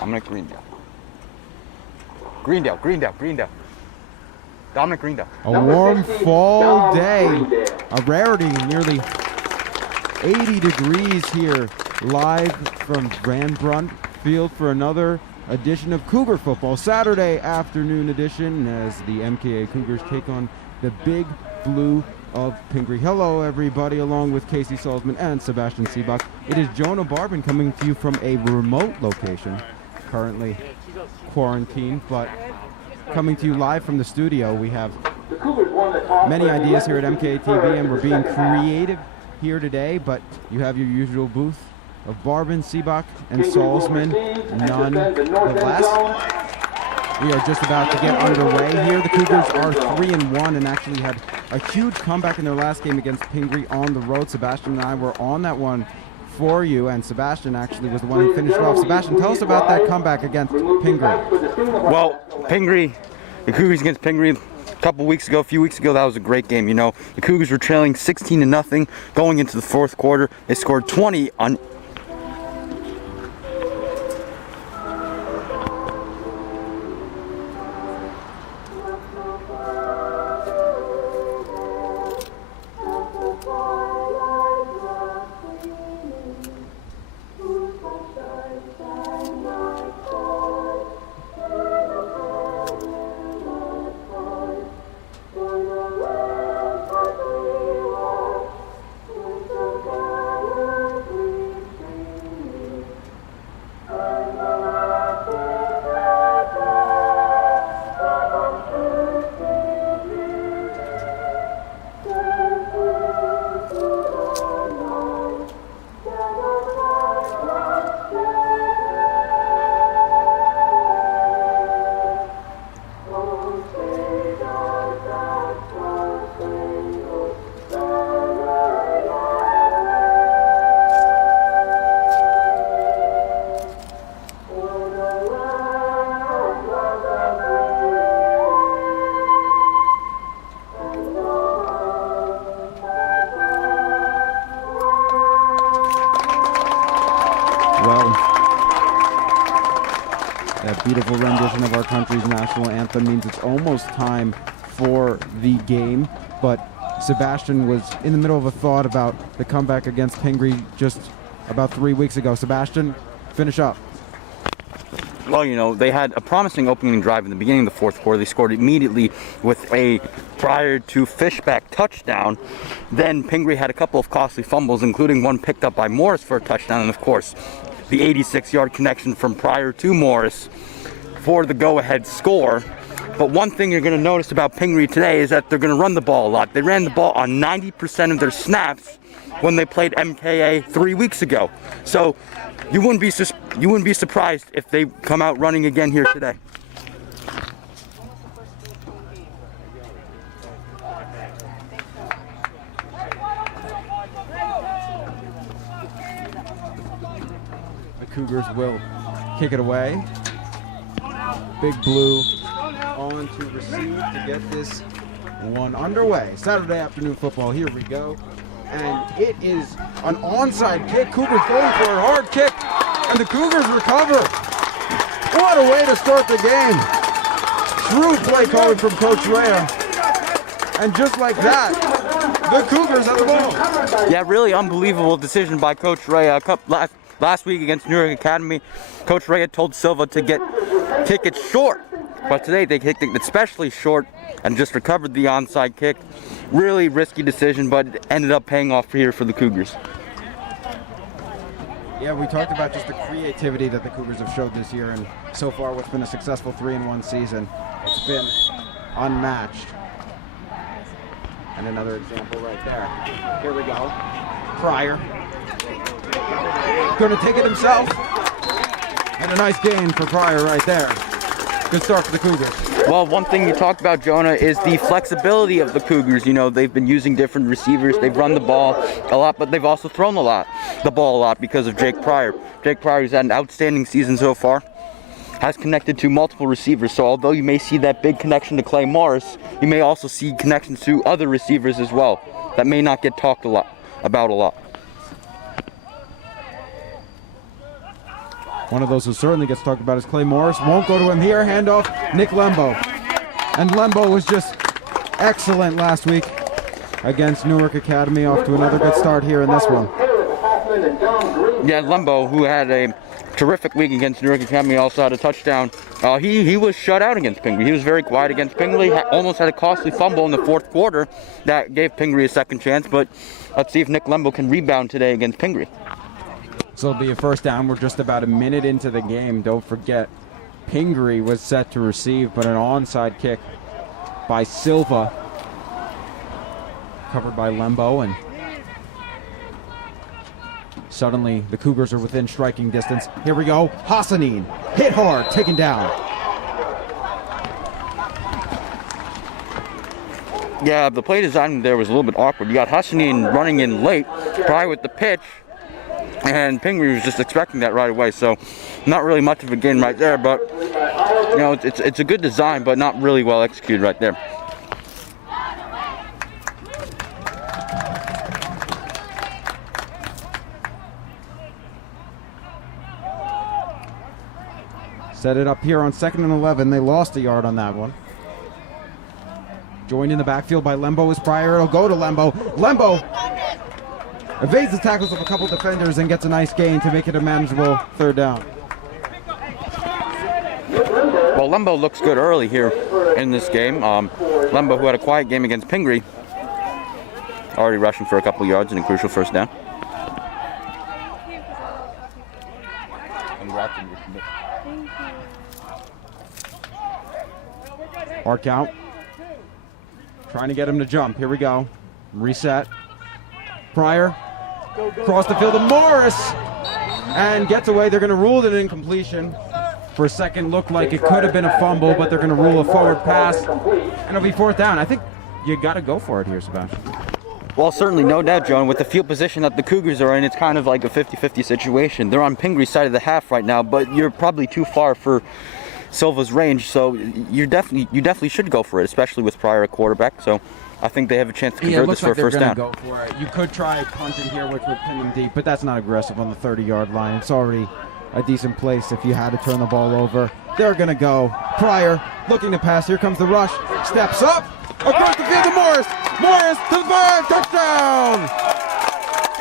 Dominic Greendale. Greendale. Dominic Greendale. A warm fall day, a rarity, nearly 80 degrees here, live from Van Brunt Field for another edition of Cougar Football, Saturday afternoon edition, as the MKA Cougars take on the Big Blue of Pingry. Hello, everybody, along with Casey Salzman and Sebastian Seebach. It is Jonah Barbin coming to you from a remote location, currently quarantined, but coming to you live from the studio. We have many ideas here at MKA TV, and we're being creative here today, but you have your usual booth of Barbin, Seebach, and Salzman, none the less. We are just about to get underway here. The Cougars are 3-1 and actually had a huge comeback in their last game against Pingry on the road. Sebastian and I were on that one for you, and Sebastian actually was the one who finished off. Sebastian, tell us about that comeback against Pingry. Well, the Cougars against Pingry a few weeks ago, that was a great game. You know, the Cougars were trailing 16-0 going into the fourth quarter. They scored 20 on. That beautiful rendition of our country's national anthem means it's almost time for the game, but Sebastian was in the middle of a thought about the comeback against Pingry just about 3 weeks ago. Sebastian, finish up. Well, you know, they had a promising opening drive in the beginning of the fourth quarter. They scored immediately with a prior to Fishback touchdown. Then Pingry had a couple of costly fumbles, including one picked up by Morris for a touchdown, and of course, the 86-yard connection from Pryor to Morris for the go-ahead score. But one thing you're going to notice about Pingry today is that they're going to run the ball a lot. They ran the ball on 90% of their snaps when they played MKA 3 weeks ago. So you wouldn't be surprised if they come out running again here today. Cougars will kick it away. Big Blue on to receive to get this one underway. Saturday afternoon football, here we go. And it is an onside kick. Cougars going for a hard kick, and the Cougars recover. What a way to start the game. Shrewd play calling from Coach Rea. And just like that, the Cougars have the ball. Yeah, really unbelievable decision by Coach Rea. Last week against New York Academy, Coach Rea told Silva to kick it short. But today they kicked it especially short and just recovered the onside kick. Really risky decision, but it ended up paying off here for the Cougars. Yeah, we talked about just the creativity that the Cougars have showed this year, and so far what's been a successful 3-1 season. It's been unmatched. And another example right there. Here we go. Pryor. Going to take it himself. And a nice gain for Pryor right there. Good start for the Cougars. Well, one thing you talked about, Jonah, is the flexibility of the Cougars. You know, they've been using different receivers. They've run the ball a lot, but they've also thrown the ball a lot because of Jake Pryor. Jake Pryor, who's had an outstanding season so far, has connected to multiple receivers. So although you may see that big connection to Clay Morris, you may also see connections to other receivers as well that may not get talked about a lot. One of those who certainly gets talked about is Clay Morris. Won't go to him here. Handoff, Nick Lembo. And Lembo was just excellent last week against Newark Academy. Off to another good start here in this one. Yeah, Lembo, who had a terrific week against Newark Academy, also had a touchdown. He was shut out against Pingry. He was very quiet against Pingry. Almost had a costly fumble in the fourth quarter that gave Pingry a second chance. But let's see if Nick Lembo can rebound today against Pingry. So it'll be a first down. We're just about a minute into the game. Don't forget, Pingry was set to receive, but an onside kick by Silva, covered by Lembo, and suddenly the Cougars are within striking distance. Here we go. Hassanin hit hard, taken down. Yeah, the play design there was a little bit awkward. You got Hassanin running in late, probably with the pitch, and Pingry was just expecting that right away. So not really much of a gain right there, but you know, it's a good design, but not really well executed right there. Set it up here on 2nd and 11. They lost a yard on that one. Joined in the backfield by Lembo is Pryor. It'll go to Lembo. Lembo evades the tackles of a couple defenders and gets a nice gain to make it a manageable third down. Well, Lembo looks good early here in this game. Lembo, who had a quiet game against Pingry, already rushing for a couple yards and a crucial first down. Arc out. Trying to get him to jump. Here we go. Reset. Pryor. Across the field to Morris. And gets away. They're going to rule it an incompletion. For a second, looked like it could have been a fumble, but they're going to rule a forward pass. And it'll be fourth down. I think you got to go for it here, Sebastian. Well, certainly, no doubt, Joan. With the field position that the Cougars are in, it's kind of like a 50-50 situation. They're on Pingry's side of the half right now, but you're probably too far for Silva's range, so you definitely should go for it, especially with Pryor at quarterback. So I think they have a chance to convert this for a first down. Go for it. You could try punting here, which would pin them deep, but that's not aggressive on the 30-yard line. It's already a decent place if you had to turn the ball over. They're going to go. Pryor looking to pass. Here comes the rush. Steps up. Across the field to Morris. Morris to the 5. Touchdown.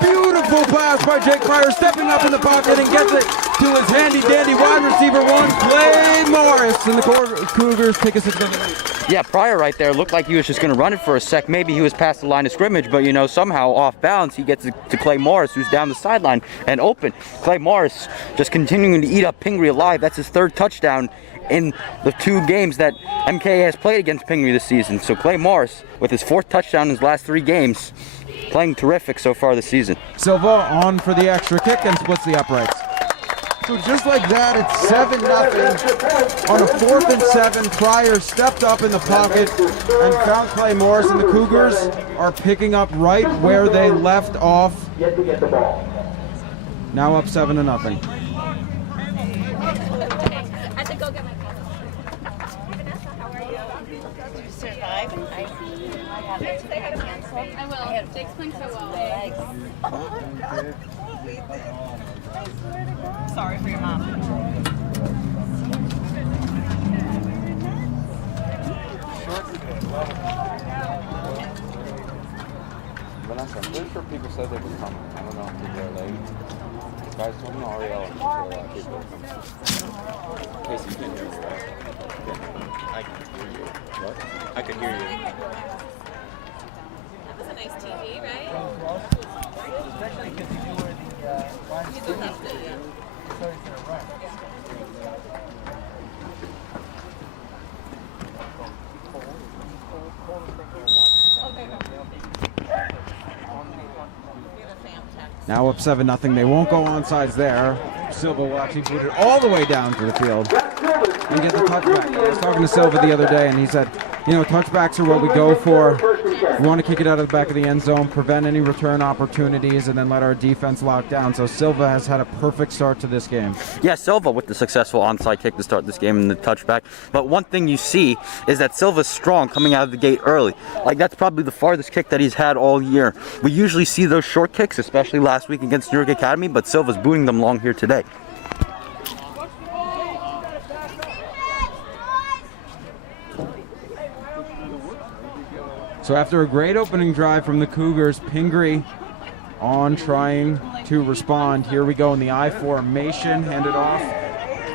Beautiful pass by Jake Pryor, stepping up in the pocket and gets it to his handy-dandy wide receiver one, Clay Morris, and the Cougars take a 6-0 lead. Yeah, Pryor right there looked like he was just going to run it for a sec. Maybe he was past the line of scrimmage, but, you know, somehow off balance, he gets it to Clay Morris, who's down the sideline and open. Clay Morris just continuing to eat up Pingry alive. That's his third touchdown in the 2 games that MKA has played against Pingry this season. So Clay Morris, with his 4th touchdown in his last 3 games, playing terrific so far this season. Silva on for the extra kick and splits the uprights. So just like that, it's 7-0 on a 4th and 7. Pryor stepped up in the pocket and found Clay Morris, and the Cougars are picking up right where they left off. Now up 7-0. I will. Jake's playing so well. Sorry for your mom. I'm pretty sure people said they would come. I don't know if they're late. Guys told me Ariel and a lot of people would come. Casey, you can hear me, right? I can hear you. What? I can hear you. That's a nice TV, right? Especially because you knew where the You do have to, yeah. started to run. Now up 7-0. They won't go onside there. Silva will actually put it all the way down to the field and get the touchback. I was talking to Silva the other day, and he said, you know, touchbacks are what we go for. We want to kick it out of the back of the end zone, prevent any return opportunities, and then let our defense lock down. So Silva has had a perfect start to this game. Yeah, Silva with the successful onside kick to start this game and the touchback. But one thing you see is that Silva's strong coming out of the gate early. Like, that's probably the farthest kick that he's had all year. We usually see those short kicks, especially last week against Newark Academy, but Silva's booting them long here today. So after a great opening drive from the Cougars, Pingry on trying to respond. Here we go in the I formation, handed off.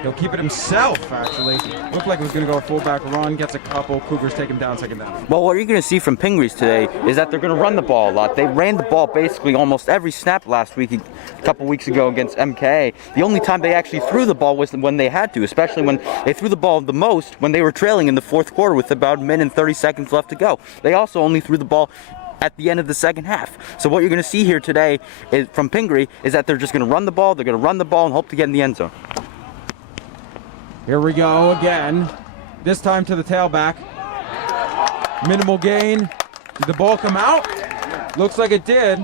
He'll keep it himself, actually. Looked like it was going to go a fullback run, gets a couple. Cougars take him down, second down. Well, what you're going to see from Pingry's today is that they're going to run the ball a lot. They ran the ball basically almost every snap last week, a couple weeks ago against MKA. The only time they actually threw the ball was when they had to, especially when they threw the ball the most when they were trailing in the fourth quarter with about a minute and 30 seconds left to go. They also only threw the ball at the end of the second half. So what you're going to see here today from Pingry is that they're just going to run the ball, they're going to run the ball and hope to get in the end zone. Here we go again. This time to the tailback. Minimal gain. Did the ball come out? Looks like it did.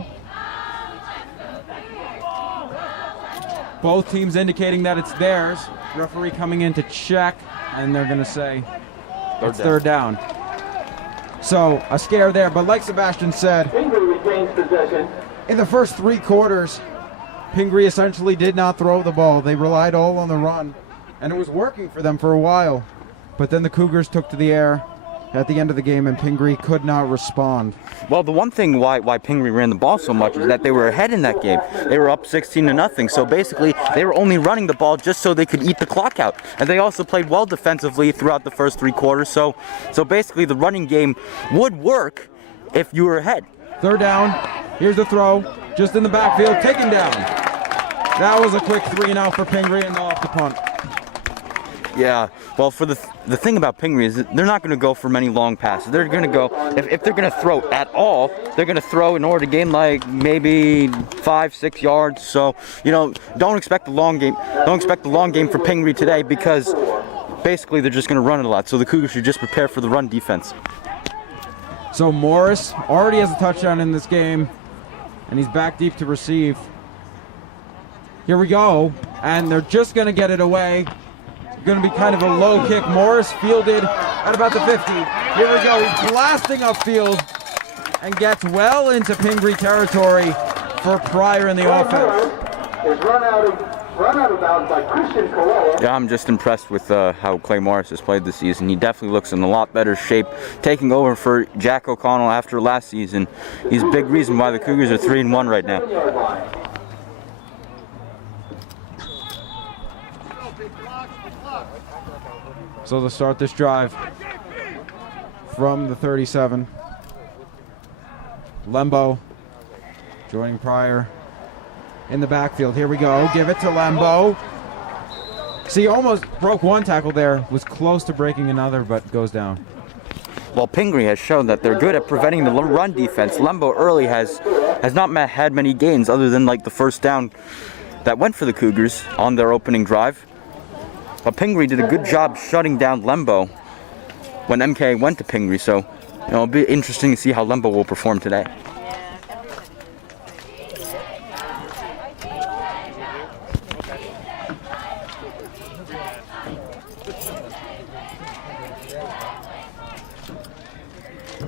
Both teams indicating that it's theirs. Referee coming in to check, and they're going to say it's third down. So a scare there, but like Sebastian said, in the first 3 quarters, Pingry essentially did not throw the ball. They relied all on the run, and it was working for them for a while. But then the Cougars took to the air at the end of the game, and Pingry could not respond. Well, the one thing why Pingry ran the ball so much is that they were ahead in that game. They were up 16-0, so basically they were only running the ball just so they could eat the clock out. And they also played well defensively throughout the first 3 quarters, so basically the running game would work if you were ahead. Third down, here's the throw, just in the backfield, taken down. That was a quick 3-and-out for Pingry, and off the punt. Yeah, well, for the thing about Pingry is that they're not going to go for many long passes. They're going to go, if they're going to throw at all, they're going to throw in order to gain like maybe 5-6 yards. So, don't expect the long game. Don't expect the long game for Pingry today because basically they're just going to run it a lot. So the Cougars should just prepare for the run defense. So Morris already has a touchdown in this game, and he's back deep to receive. Here we go, and they're just going to get it away. Going to be kind of a low kick. Morris fielded at about the 50. Here we go. He's blasting upfield and gets well into Pingry territory for Pryor in the offense. Is run out of bounds by Christian Colella. Yeah, I'm just impressed with how Clay Morris has played this season. He definitely looks in a lot better shape, taking over for Jack O'Connell after last season. He's a big reason why the Cougars are 3-1 right now. So to start this drive from the 37, Lembo joining Pryor in the backfield. Here we go. Give it to Lembo. See, almost broke one tackle there. Was close to breaking another, but goes down. Well, Pingry has shown that they're good at preventing the run defense. Lembo early has not had many gains other than like the first down that went for the Cougars on their opening drive. But Pingry did a good job shutting down Lembo when MKA went to Pingry, so it'll be interesting to see how Lembo will perform today.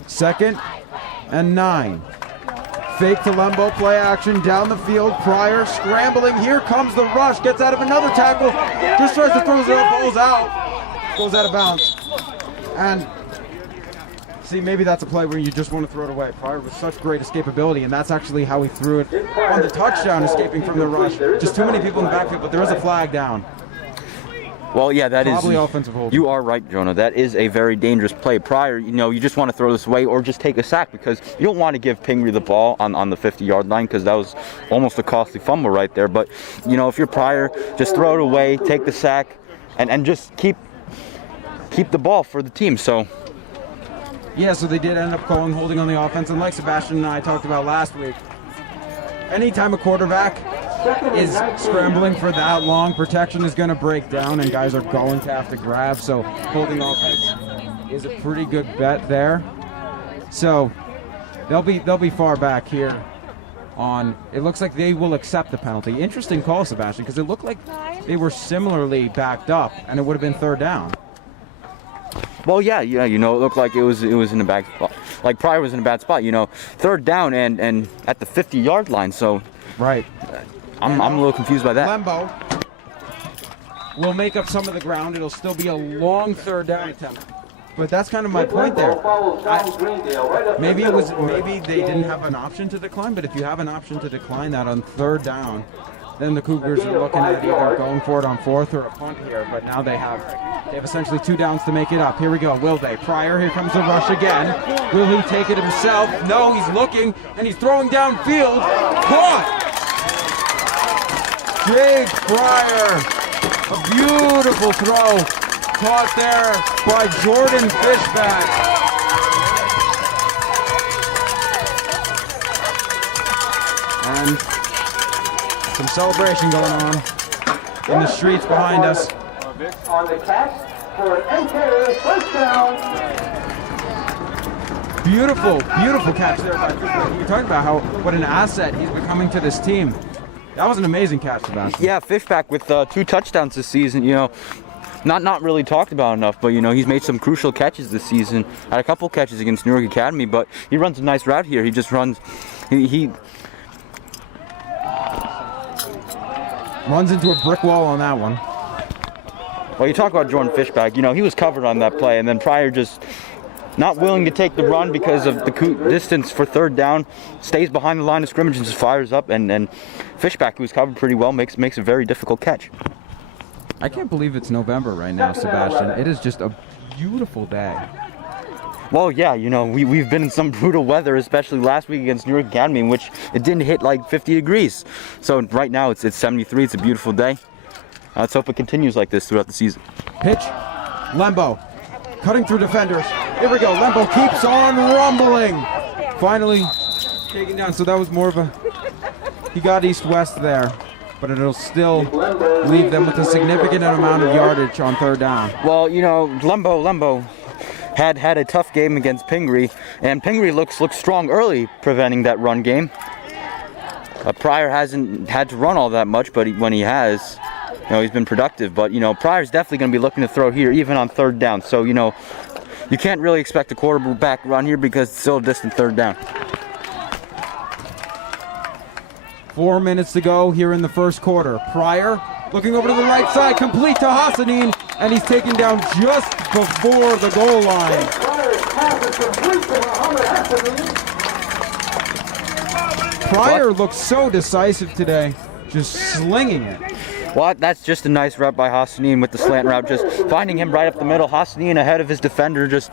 Second and 9. Fake to Lembo, play action, down the field, Pryor scrambling, here comes the rush, gets out of another tackle, just tries to throw it up, ball's out, goes out of bounds. And see, maybe that's a play where you just want to throw it away. Pryor with such great escapability, and that's actually how he threw it on the touchdown, escaping from the rush. Just too many people in the backfield, but there is a flag down. Well, yeah, that Probably is. offensive hold. You are right, Jonah. That is a very dangerous play. Pryor, you just want to throw this away or just take a sack because you don't want to give Pingry the ball on the 50-yard line because that was almost a costly fumble right there. But, if you're Pryor, just throw it away, take the sack, and just keep the ball for the team. So. Yeah, so they did end up holding on the offense, and like Sebastian and I talked about last week, anytime a quarterback is scrambling for that long, protection is going to break down and guys are going to have to grab, so holding offense is a pretty good bet there. So they'll be far back here on, it looks like they will accept the penalty. Interesting call, Sebastian, because it looked like they were similarly backed up and it would have been third down. Well, yeah, it looked like it was in a bad spot. Like Pryor was in a bad spot, third down and at the 50-yard line, so. Right. I'm a little confused by that. Lembo will make up some of the ground. It'll still be a long third down attempt But that's kind of my point there. Maybe they didn't have an option to decline, but if you have an option to decline that on third down, then the Cougars are looking at either going for it on fourth or a punt here. But now they have essentially 2 downs to make it up. Here we go. Will they? Pryor, here comes the rush again. Will he take it himself? No, he's looking, and he's throwing downfield. Caught! Jake Pryor. A beautiful throw. Caught there by Jordan Fishback. And some celebration going on in the streets behind us. On the catch for an MKA first down. Beautiful catch there by Fishback. You're talking about what an asset he's becoming to this team. That was an amazing catch, Sebastian. Yeah, Fishback with 2 touchdowns this season, not really talked about enough, but he's made some crucial catches this season. Had a couple catches against Newark Academy, but he runs a nice route here. He just runs, he runs into a brick wall on that one. Well, you talk about Jordan Fishback, he was covered on that play, and then Pryor just not willing to take the run because of the distance for third down, stays behind the line of scrimmage and just fires up, and Fishback, who was covered pretty well, makes a very difficult catch. I can't believe it's November right now, Sebastian. It is just a beautiful day. Well, yeah, we've been in some brutal weather, especially last week against Newark Academy, in which it didn't hit like 50 degrees. So right now it's 73. It's a beautiful day. Let's hope it continues like this throughout the season. Pitch. Lembo. Cutting through defenders. Here we go. Lembo keeps on rumbling. Finally taken down. So that was more of a... He got east-west there. But it'll still leave them with a significant amount of yardage on third down. Well, Lembo had a tough game against Pingry, and Pingry looks strong early preventing that run game. Pryor hasn't had to run all that much, but when he has, he's been productive. But Pryor's definitely going to be looking to throw here, even on third down. So you can't really expect a quarterback run here because it's still a distant third down. 4 minutes to go here in the first quarter. Pryor looking over to the right side, complete to Hassanin, and he's taken down just before the goal line. Pryor looks so decisive today, just slinging it. Well, that's just a nice route by Hassanin with the slant route, just finding him right up the middle. Hassanin ahead of his defender, just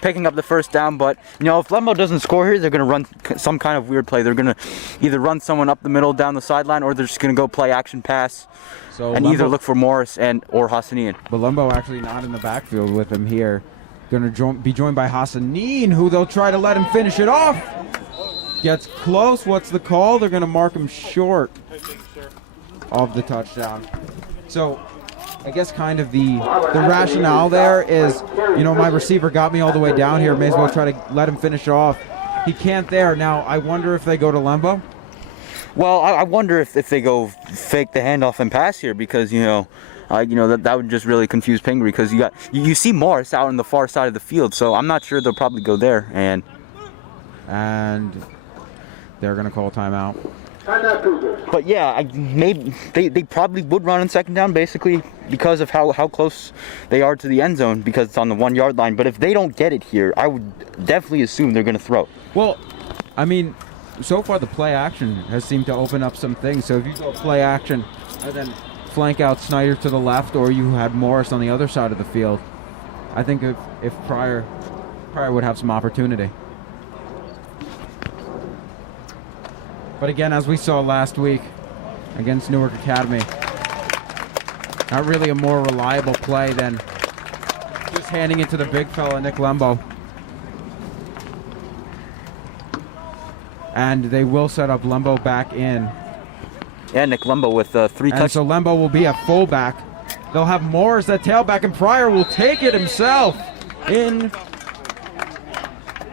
picking up the first down. But if Lembo doesn't score here, they're going to run some kind of weird play. They're going to either run someone up the middle down the sideline, or they're just going to go play action pass and either look for Morris or Hassanin. But Lembo actually not in the backfield with him here. Going to be joined by Hassanin, who they'll try to let him finish it off. Gets close. What's the call? They're going to mark him short of the touchdown. So I guess kind of the rationale there is, my receiver got me all the way down here. May as well try to let him finish off. He can't there. Now, I wonder if they go to Lembo. Well, I wonder if they go fake the handoff and pass here because, that would just really confuse Pingry because you see Morris out on the far side of the field. So I'm not sure they'll probably go there. And they're going to call a timeout. But yeah, maybe they probably would run on second down basically because of how close they are to the end zone because it's on the 1 yard line. But if they don't get it here, I would definitely assume they're going to throw. Well, I mean, so far the play action has seemed to open up some things. So if you go play action and then flank out Snyder to the left, or you had Morris on the other side of the field, I think if Pryor would have some opportunity. But again, as we saw last week against Newark Academy, not really a more reliable play than just handing it to the big fella, Nick Lembo. And they will set up Lembo back in. Yeah, Nick Lembo with 3 touchdowns. And so Lembo will be a fullback. They'll have Morris at tailback, and Pryor will take it himself in.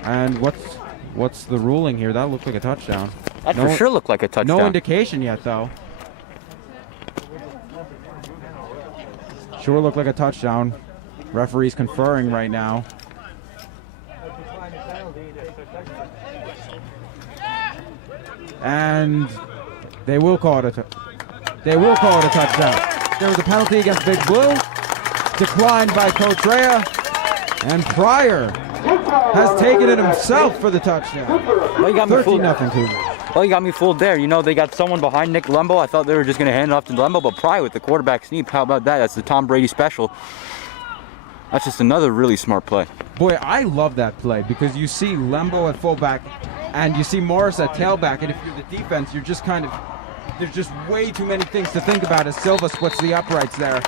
And what's the ruling here? That looked like a touchdown. That for sure looked like a touchdown. No indication yet, though. Sure looked like a touchdown. Referee's conferring right now. And they will call it a touchdown. There was a penalty against Big Blue. declined by Coach Rea, and Pryor has taken it himself for the touchdown. Well, you got me fooled. 13-0 Cougars. Well, you got me fooled there. You know, they got someone behind Nick Lembo. I thought they were just going to hand it off to Lembo, but Pryor with the quarterback sneak. How about that? That's the Tom Brady special. That's just another really smart play. Boy, I love that play because you see Lembo at fullback and you see Morris at tailback, and if you're the defense, you're just kind of, there's just way too many things to think about as Silva splits the uprights there.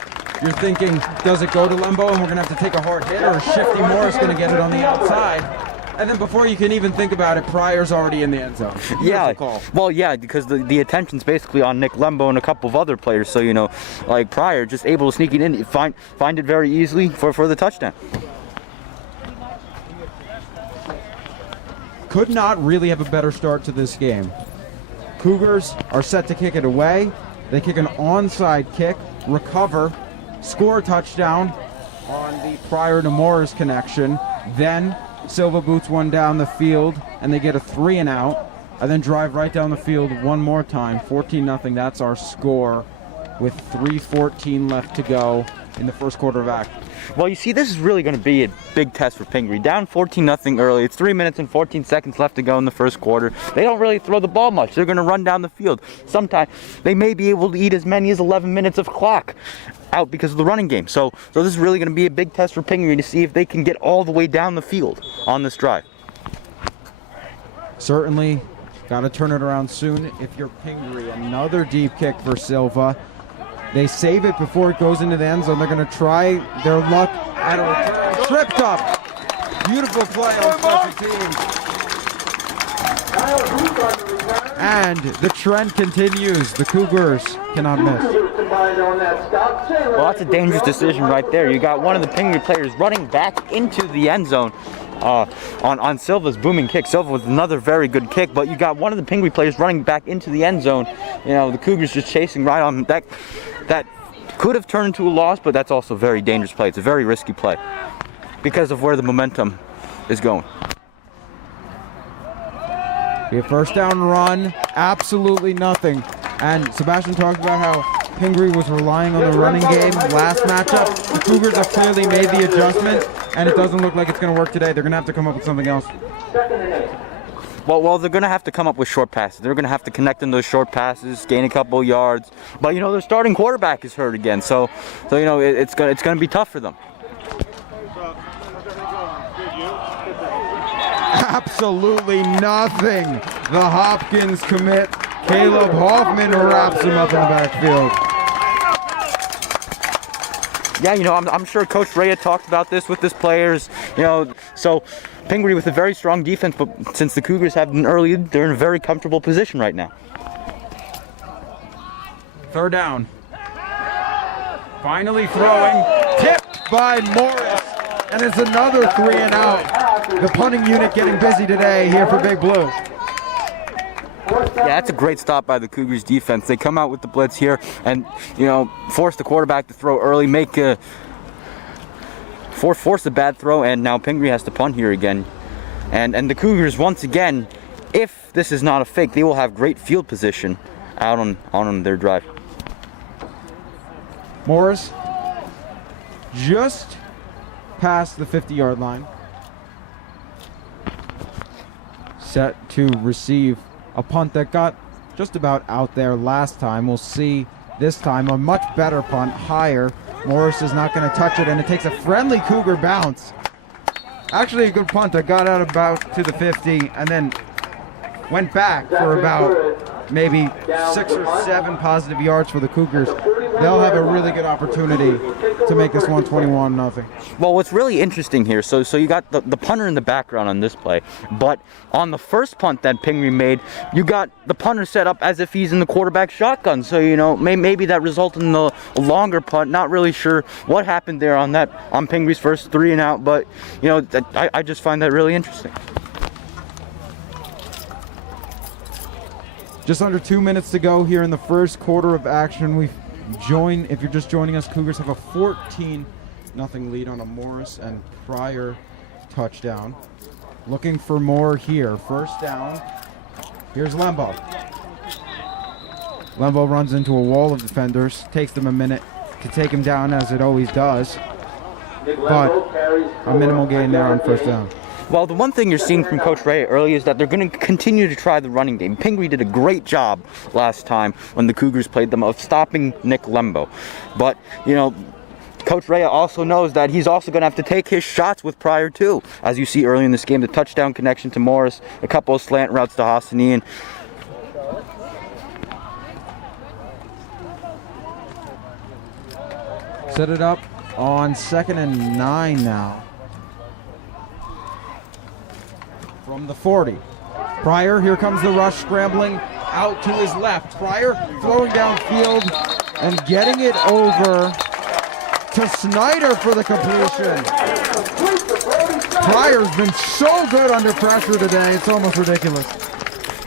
You're thinking, does it go to Lembo and we're going to have to take a hard hit, or is Shifty Morris going to get it on the outside? And then before you can even think about it, Pryor's already in the end zone. Yeah, call. well, yeah, because the attention's basically on Nick Lembo and a couple of other players. So, you know, like Pryor just able to sneak it in, find it very easily for the touchdown. Could not really have a better start to this game. Cougars are set to kick it away. They kick an onside kick, recover, score a touchdown on the Pryor to Morris connection. Then Silva boots one down the field, and they get a 3-and-out, and then drive right down the field one more time. 14-0, that's our score, with 3:14 left to go in the first quarter of action. Well, you see, this is really going to be a big test for Pingry. Down 14-0 early. It's 3 minutes and 14 seconds left to go in the first quarter. They don't really throw the ball much. They're going to run down the field. Sometimes they may be able to eat as many as 11 minutes of clock out because of the running game. So this is really going to be a big test for Pingry to see if they can get all the way down the field on this drive. Certainly got to turn it around soon if you're Pingry. Another deep kick for Silva. They save it before it goes into the end zone. They're going to try their luck at a return. Tripped up. Beautiful play on special teams. And the trend continues. The Cougars cannot miss. Well, that's a dangerous decision right there. You got one of the Pingry players running back into the end zone on Silva's booming kick. Silva with another very good kick, but you got one of the Pingry players running back into the end zone. You know, the Cougars just chasing right on that. That could have turned into a loss, but that's also a very dangerous play. It's a very risky play because of where the momentum is going. A first down run, absolutely nothing. And Sebastian talked about how Pingry was relying on the running game last matchup. The Cougars have clearly made the adjustment, and it doesn't look like it's going to work today. They're going to have to come up with something else. Well, they're going to have to come up with short passes. They're going to have to connect in those short passes, gain a couple yards. But, you know, their starting quarterback is hurt again. So you know, it's going to be tough for them. Absolutely nothing. The Hopkins commit. Caleb Hoffman wraps him up in the backfield. Yeah, you know, I'm sure Coach Rea talked about this with his players. You know, so Pingry with a very strong defense, but since the Cougars have been early, they're in a very comfortable position right now. Third down. Finally throwing. Tipped by Morris. And it's another 3-and-out. The punting unit getting busy today here for Big Blue. Yeah, that's a great stop by the Cougars defense. They come out with the blitz here and, you know, force the quarterback to throw early, force a bad throw, and now Pingry has to punt here again. And the Cougars, once again, if this is not a fake, they will have great field position out on their drive. Morris just past the 50-yard line. Set to receive a punt that got just about out there last time. We'll see this time a much better punt, higher. Morris is not going to touch it, and it takes a friendly Cougar bounce. Actually a good punt that got out about to the 50 and then went back for about maybe 6 or 7 positive yards for the Cougars. They'll have a really good opportunity to make this one 21-0. Well, what's really interesting here, so you got the punter in the background on this play, but on the first punt that Pingry made, you got the punter set up as if he's in the quarterback shotgun. So, you know, maybe that resulted in a longer punt. Not really sure what happened there on Pingry's first 3-and-out, but, you know, I just find that really interesting. Just under 2 minutes to go here in the first quarter of action. If you're just joining us, Cougars have a 14-0 lead on a Morris and Pryor touchdown. Looking for more here. First down. Here's Lembo. Lembo runs into a wall of defenders. Takes them a minute to take him down, as it always does. but a minimal gain there on first down. Well, the one thing you're seeing from Coach Ray early is that they're going to continue to try the running game. Pingry did a great job last time when the Cougars played them of stopping Nick Lembo. But, you know, Coach Ray also knows that he's also going to have to take his shots with Pryor too. As you see early in this game, the touchdown connection to Morris, a couple of slant routes to Hassanian. Set it up on 2nd and 9 now. From the 40. Pryor, here comes the rush, scrambling out to his left. Pryor throwing downfield and getting it over to Snyder for the completion. Pryor's been so good under pressure today, it's almost ridiculous.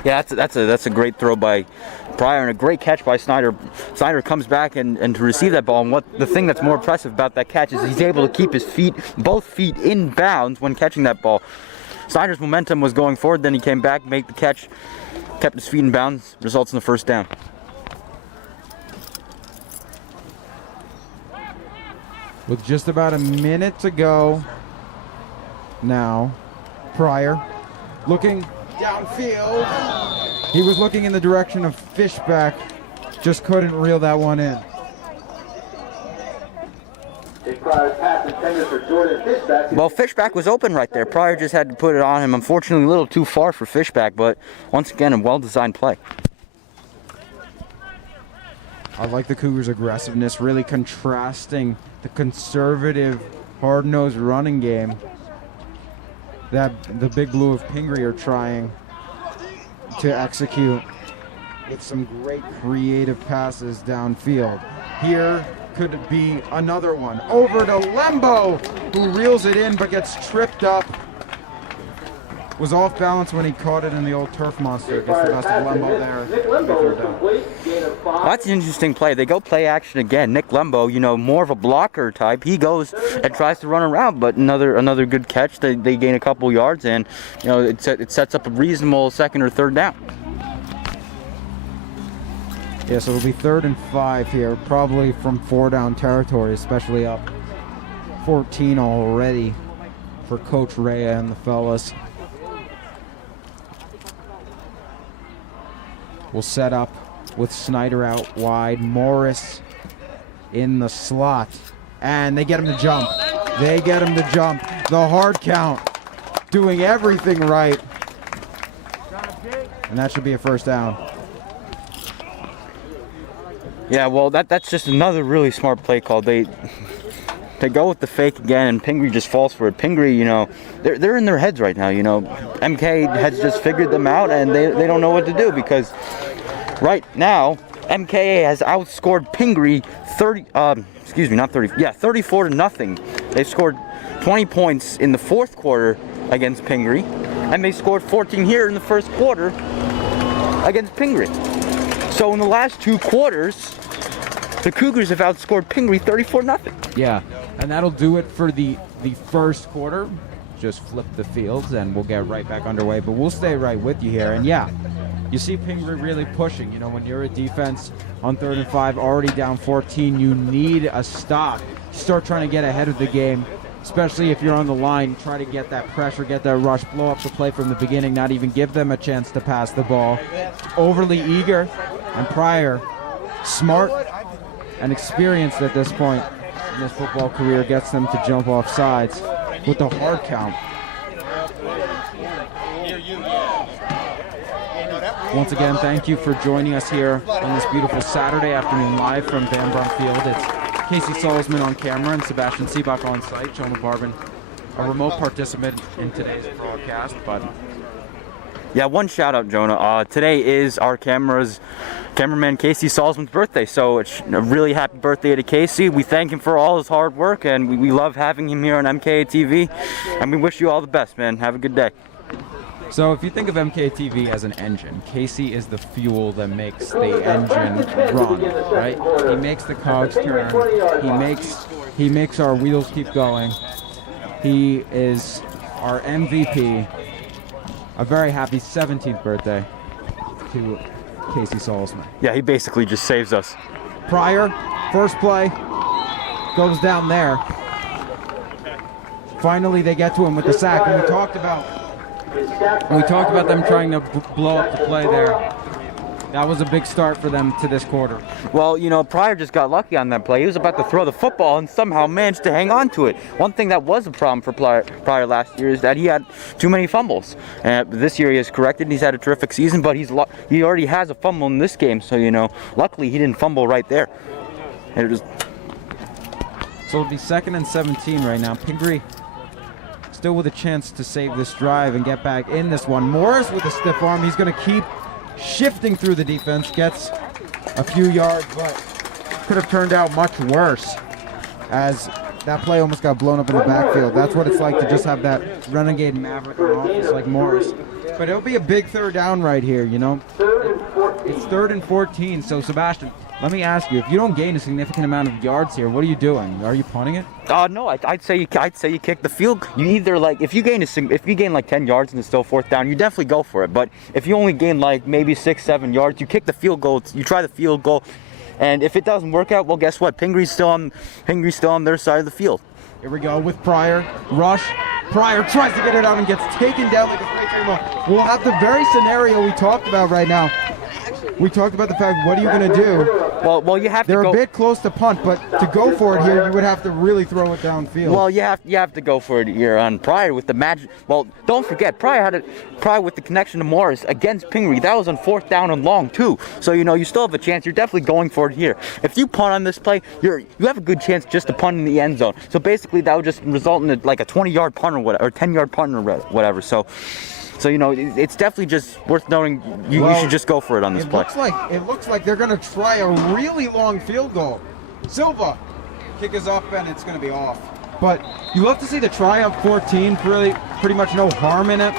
Yeah, that's a great throw by Pryor and a great catch by Snyder. Snyder comes back and to receive that ball, and the thing that's more impressive about that catch is he's able to keep his both feet in bounds when catching that ball. Snyder's momentum was going forward, then he came back, made the catch, kept his feet in bounds, results in the first down. With just about a minute to go now, Pryor looking downfield. He was looking in the direction of Fishback, just couldn't reel that one in. Well, Fishback was open right there. Pryor just had to put it on him. Unfortunately, a little too far for Fishback, but once again, a well-designed play. I like the Cougars' aggressiveness, really contrasting the conservative, hard-nosed running game that the Big Blue of Pingry are trying to execute with some great creative passes downfield. Here could be another one. Over to Lembo, who reels it in but gets tripped up. Was off balance when he caught it in the old turf monster. Gets the best of Lembo there. That's an interesting play. They go play action again. Nick Lembo, you know, more of a blocker type. He goes and tries to run around, but another good catch. They gain a couple yards, and you know it sets up a reasonable second or third down. Yeah, so it'll be 3rd and 5 here, probably from 4 down territory, especially up 14 already for Coach Rhea and the fellas. We'll set up with Snyder out wide, Morris in the slot, and they get him to jump. They get him to jump. The hard count, doing everything right. And that should be a first down. Yeah, well, that's just another really smart play call. They go with the fake again, and Pingry just falls for it. Pingry, you know, they're in their heads right now. You know, MK has just figured them out, and they don't know what to do because right now MKA has outscored Pingry 34-0. They scored 20 points in the fourth quarter against Pingry, and they scored 14 here in the first quarter against Pingry. So in the last 2 quarters, the Cougars have outscored Pingry 34-0. Yeah, and that'll do it for the first quarter. Just flip the fields and we'll get right back underway. But we'll stay right with you here. And yeah, you see Pingry really pushing. You know, when you're a defense on 3rd and 5, already down 14, you need a stop. Start trying to get ahead of the game, especially if you're on the line. Try to get that pressure, get that rush, blow up the play from the beginning, not even give them a chance to pass the ball. Overly eager, and Pryor, smart and experienced at this point in his football career, gets them to jump off sides with the hard count. Once again, thank you for joining us here on this beautiful Saturday afternoon live from Van Brunt Field. It's Casey Salzman on camera and Sebastian Seebach on site. Jonah Barbin, a remote participant in today's broadcast, but yeah, one shout out, Jonah. Today is our cameraman Casey Salzman's birthday, so it's a really happy birthday to Casey. We thank him for all his hard work, and we love having him here on MKA TV, and we wish you all the best, man. Have a good day. So if you think of MKA TV as an engine, Casey is the fuel that makes the engine run, right? He makes the cogs turn. He makes our wheels keep going. He is our MVP. A very happy 17th birthday to Casey Salzman. Yeah, he basically just saves us. Pryor, first play, goes down there. finally they get to him with the sack. And we talked about them trying to blow up the play there. That was a big start for them to this quarter. Well, you know, Pryor just got lucky on that play. He was about to throw the football and somehow managed to hang on to it. One thing that was a problem for Pryor last year is that he had too many fumbles. This year he has corrected and he's had a terrific season, but he already has a fumble in this game. So, you know, luckily he didn't fumble right there. And it was... So it'll be 2nd and 17 right now. Pingry still with a chance to save this drive and get back in this one. Morris with a stiff arm. He's going to keep shifting through the defense. Gets a few yards, but could have turned out much worse as that play almost got blown up in the backfield. That's what it's like to just have that renegade maverick in office like Morris. But it'll be a big 3rd down right here, you know. It's 3rd and 14. So, Sebastian, let me ask you, if you don't gain a significant amount of yards here, what are you doing? Are you punting it? No, I'd say you kick the field. You either like if you gain like 10 yards and it's still 4th down, you definitely go for it. But if you only gain like maybe 6-7 yards, you kick the field goal. You try the field goal, and if it doesn't work out, well, guess what? Pingry's still on their side of the field. Here we go with Pryor. Rush. Pryor tries to get it out and gets taken down like a freight train. We'll have the very scenario we talked about right now. We talked about the fact, what are you going to do? Well, you have to They're go. a bit close to punt, but to go for it here, you would have to really throw it downfield. Well, you have to go for it here on Pryor with the magic. Well, don't forget, Pryor with the connection to Morris against Pingry. That was on 4th down and long too. So, you know, you still have a chance. You're definitely going for it here. If you punt on this play, you have a good chance just to punt in the end zone. So basically, that would just result in like a 20-yard punt or whatever, or 10-yard punt or whatever. So, you know, it's definitely just worth noting. You should just go for it on this play. It looks like they're going to try a really long field goal. Silva, kick is up and it's going to be off. But you love to see the try up 14. Pretty much no harm in it.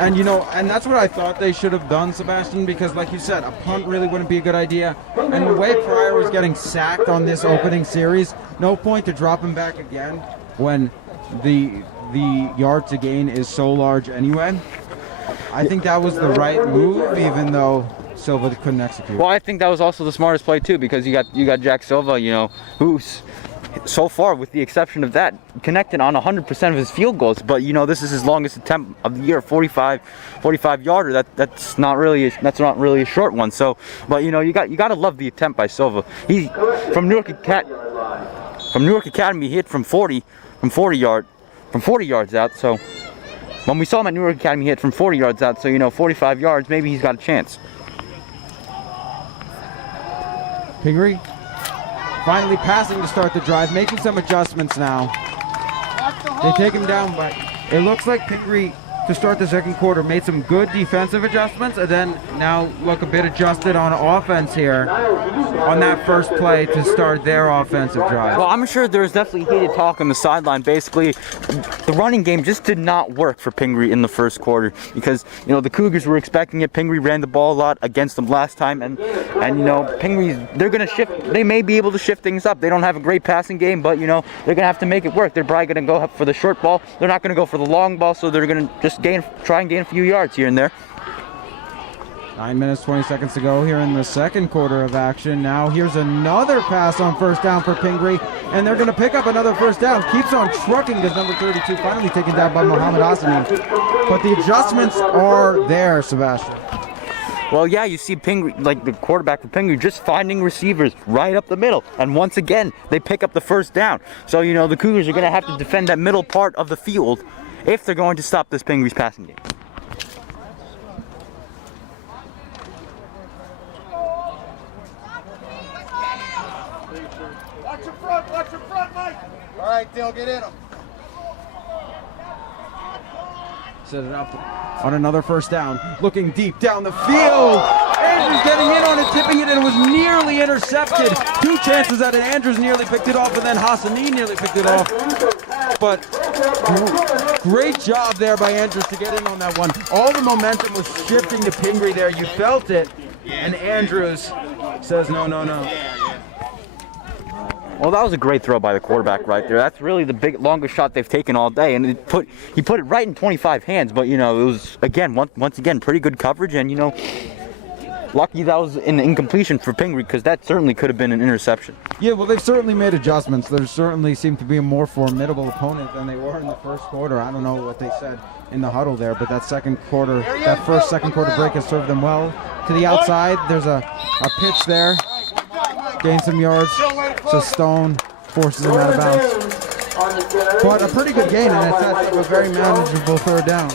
And you know, and that's what I thought they should have done, Sebastian, because like you said, a punt really wouldn't be a good idea. And the way Pryor was getting sacked on this opening series, no point to drop him back again when the yard to gain is so large anyway. I think that was the right move, even though Silva couldn't execute. Well, I think that was also the smartest play too, because you got Jack Silva, you know, who's so far, with the exception of that, connected on 100% of his field goals. But you know, this is his longest attempt of the year, 45 yarder. That's not really a short one. So, but you know, you got to love the attempt by Silva. He from Newark Academy, he hit from 40 yards out. So when we saw him at Newark Academy, he hit from 40 yards out. So you know, 45 yards, maybe he's got a chance. Pingry finally passing to start the drive, making some adjustments now. They take him down, but it looks like Pingry, to start the second quarter, made some good defensive adjustments, and then now look a bit adjusted on offense here on that first play to start their offensive drive. Well, I'm sure there's definitely heated talk on the sideline. Basically, the running game just did not work for Pingry in the first quarter because, you know, the Cougars were expecting it. Pingry ran the ball a lot against them last time, and you know, they're going to shift. They may be able to shift things up. They don't have a great passing game, but, you know, they're going to have to make it work. They're probably going to go for the short ball. They're not going to go for the long ball, so they're going to just try and gain a few yards here and there. 9 minutes, 20 seconds to go here in the second quarter of action. Now here's another pass on first down for Pingry, and they're going to pick up another first down. Keeps on trucking to number 32, finally taken down by Mohamed Hassani. But the adjustments are there, Sebastian. Well, yeah, you see Pingry, like the quarterback for Pingry, just finding receivers right up the middle. And once again, they pick up the first down. So, you know, the Cougars are going to have to defend that middle part of the field if they're going to stop this Pingry's passing game. Watch your front, Mike! All right, Dill, get in him. Set it up on another first down. Looking deep down the field. Andrews getting in on it, tipping it, and it was nearly intercepted. Two chances at it. Andrews nearly picked it off, and then Hassani nearly picked it off. But great job there by Andrews to get in on that one. All the momentum was shifting to Pingry there. You felt it. And Andrews says, no. Well, that was a great throw by the quarterback right there. That's really the longest shot they've taken all day, and he put it right in 25 hands. But you know, it was once again pretty good coverage, and you know, lucky that was an incompletion for Pingry because that certainly could have been an interception. Yeah, well, they've certainly made adjustments. They certainly seem to be a more formidable opponent than they were in the first quarter. I don't know what they said in the huddle there, but that second quarter break has served them well. To the outside, there's a pitch there. Gain some yards. So Stone forces him out of bounds. But a pretty good gain, and it's a very manageable third down.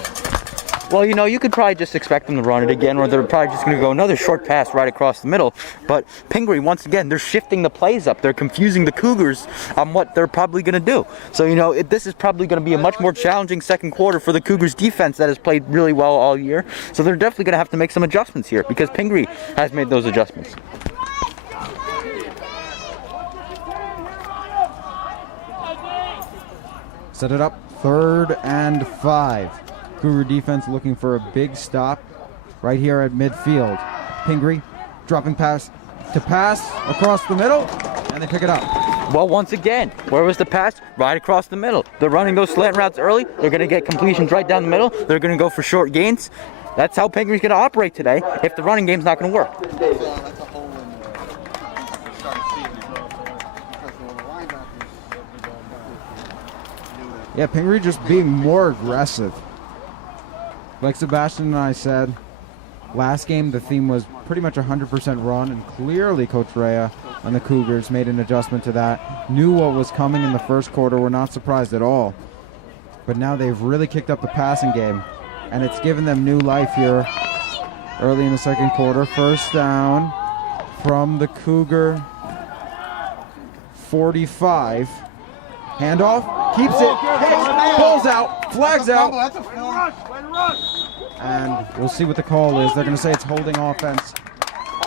Well, you know, you could probably just expect them to run it again, or they're probably just going to go another short pass right across the middle. But Pingry, once again, they're shifting the plays up. They're confusing the Cougars on what they're probably going to do. So, you know, this is probably going to be a much more challenging second quarter for the Cougars defense that has played really well all year. So they're definitely going to have to make some adjustments here because Pingry has made those adjustments. Set it up, 3rd and 5. Cougar defense looking for a big stop right here at midfield. Pingry dropping pass across the middle, and they pick it up. Well, once again, where was the pass? Right across the middle. They're running those slant routes early. They're going to get completions right down the middle. They're going to go for short gains. That's how Pingry's going to operate today if the running game's not going to work. Yeah, Pingry just being more aggressive. Like Sebastian and I said, last game the theme was pretty much 100% run, and clearly Coach Rea and the Cougars made an adjustment to that. Knew what was coming in the first quarter, were not surprised at all. But now they've really kicked up the passing game, and it's given them new life here early in the second quarter. First down from the Cougar 45. Handoff, keeps it, pulls out, flags out. And we'll see what the call is. They're going to say it's holding offense.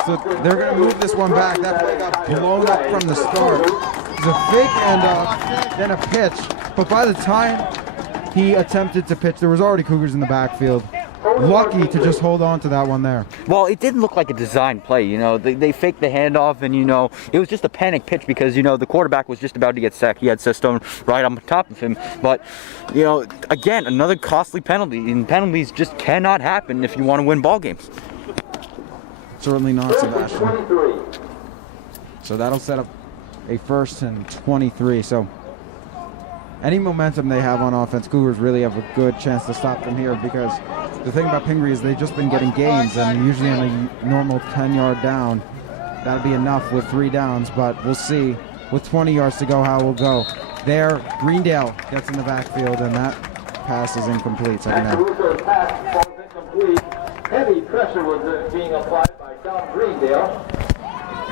So they're going to move this one back. That play got blown up from the start. It's a fake handoff, then a pitch. But by the time he attempted to pitch, there was already Cougars in the backfield. Lucky to just hold on to that one there. Well, it didn't look like a design play, you know. They faked the handoff, and, you know, it was just a panic pitch because, you know, the quarterback was just about to get sacked. He had Stone right on top of him. But, you know, again, another costly penalty. And penalties just cannot happen if you want to win ball games. Certainly not, Sebastian. So that'll set up a 1st and 23. So any momentum they have on offense, Cougars really have a good chance to stop them here, because the thing about Pingry is they've just been getting gains, and usually on a normal 10-yard down, that'll be enough with 3 downs, but we'll see with 20 yards to go how it will go. There, Greendale gets in the backfield, and that pass is incomplete. Second down. Heavy pressure was being applied by Tom Greendale.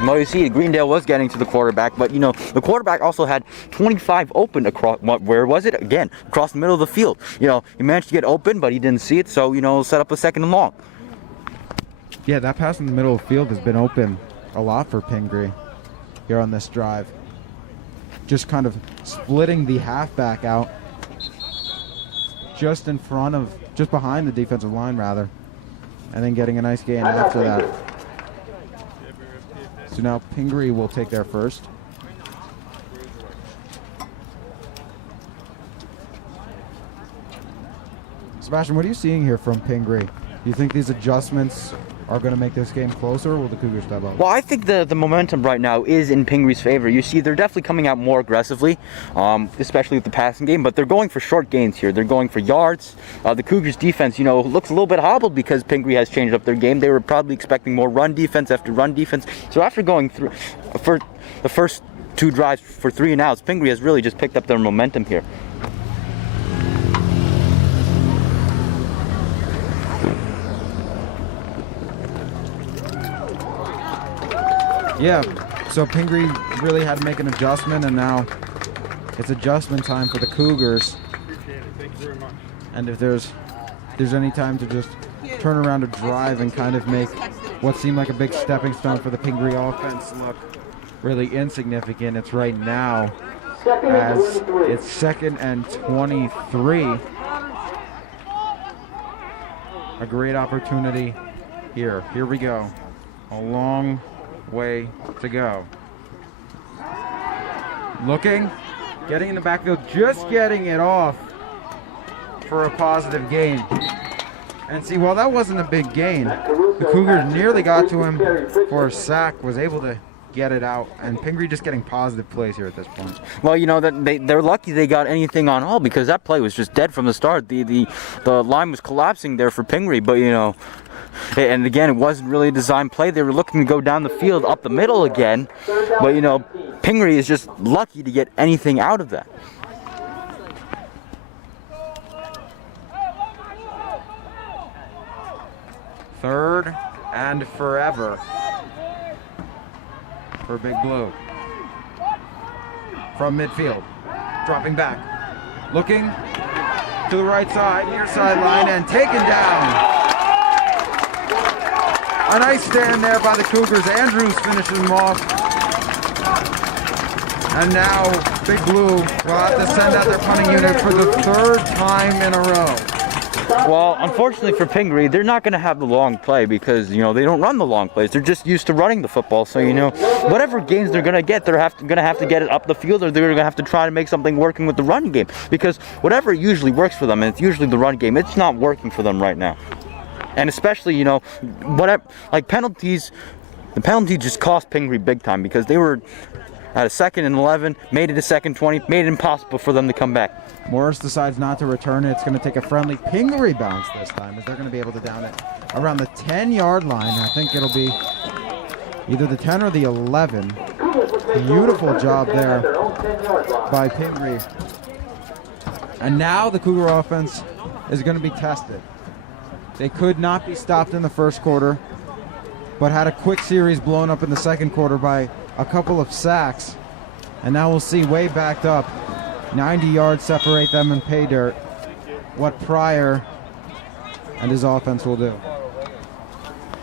Well, you see, Greendale was getting to the quarterback, but, you know, the quarterback also had 25 open across, where was it? Again, across the middle of the field. You know, he managed to get open, but he didn't see it, so, you know, set up a 2nd and long. Yeah, that pass in the middle of the field has been open a lot for Pingry here on this drive. Just kind of splitting the halfback out just behind the defensive line, rather, and then getting a nice gain after that. So now Pingry will take their first. Sebastian, what are you seeing here from Pingry? Do you think these adjustments are going to make this game closer, or will the Cougars step up? Well, I think the momentum right now is in Pingry's favor. You see, they're definitely coming out more aggressively, especially with the passing game, but they're going for short gains here. They're going for yards. The Cougars defense, you know, looks a little bit hobbled because Pingry has changed up their game. They were probably expecting more run defense after run defense. So after going through for the first 2 drives for 3 and outs, Pingry has really just picked up their momentum here. Yeah, so Pingry really had to make an adjustment, and now it's adjustment time for the Cougars. Appreciate it. Thank you very much. And if there's any time to just turn around a drive and kind of make what seemed like a big stepping stone for the Pingry offense look really insignificant, it's right now, as it's 2nd and 23. A great opportunity here. Here we go. A long way to go. Looking, getting in the backfield, just getting it off for a positive gain. And see, well, that wasn't a big gain. The Cougars nearly got to him for a sack, was able to get it out, and Pingry just getting positive plays here at this point. Well, you know that they're lucky they got anything on all, because that play was just dead from the start. The line was collapsing there for Pingry, but you know, and again, it wasn't really a design play. They were looking to go down the field up the middle again, but you know, Pingry is just lucky to get anything out of that. Third and forever for Big Blue. From midfield, dropping back, looking to the right side, near sideline, and taken down. A nice stand there by the Cougars. Andrews finishes them off. And now Big Blue will have to send out their punting unit for the third time in a row. Well, unfortunately for Pingry, they're not going to have the long play because, you know, they don't run the long plays. They're just used to running the football. So, you know, whatever gains they're going to get, they're going to have to get it up the field, or they're going to have to try to make something working with the run game. Because whatever usually works for them, and it's usually the run game, it's not working for them right now. And especially, you know, whatever, like penalties, the penalty just cost Pingry big time because they were at a 2nd and 11, made it a 2nd 20, made it impossible for them to come back. Morris decides not to return it. It's going to take a friendly Pingry bounce this time, as they're going to be able to down it around the 10-yard line. I think it'll be either the 10 or the 11. Beautiful job there by Pingry. And now the Cougar offense is going to be tested. They could not be stopped in the first quarter, but had a quick series blown up in the second quarter by a couple of sacks. And now we'll see, way backed up, 90 yards separate them in pay dirt, what Pryor and his offense will do.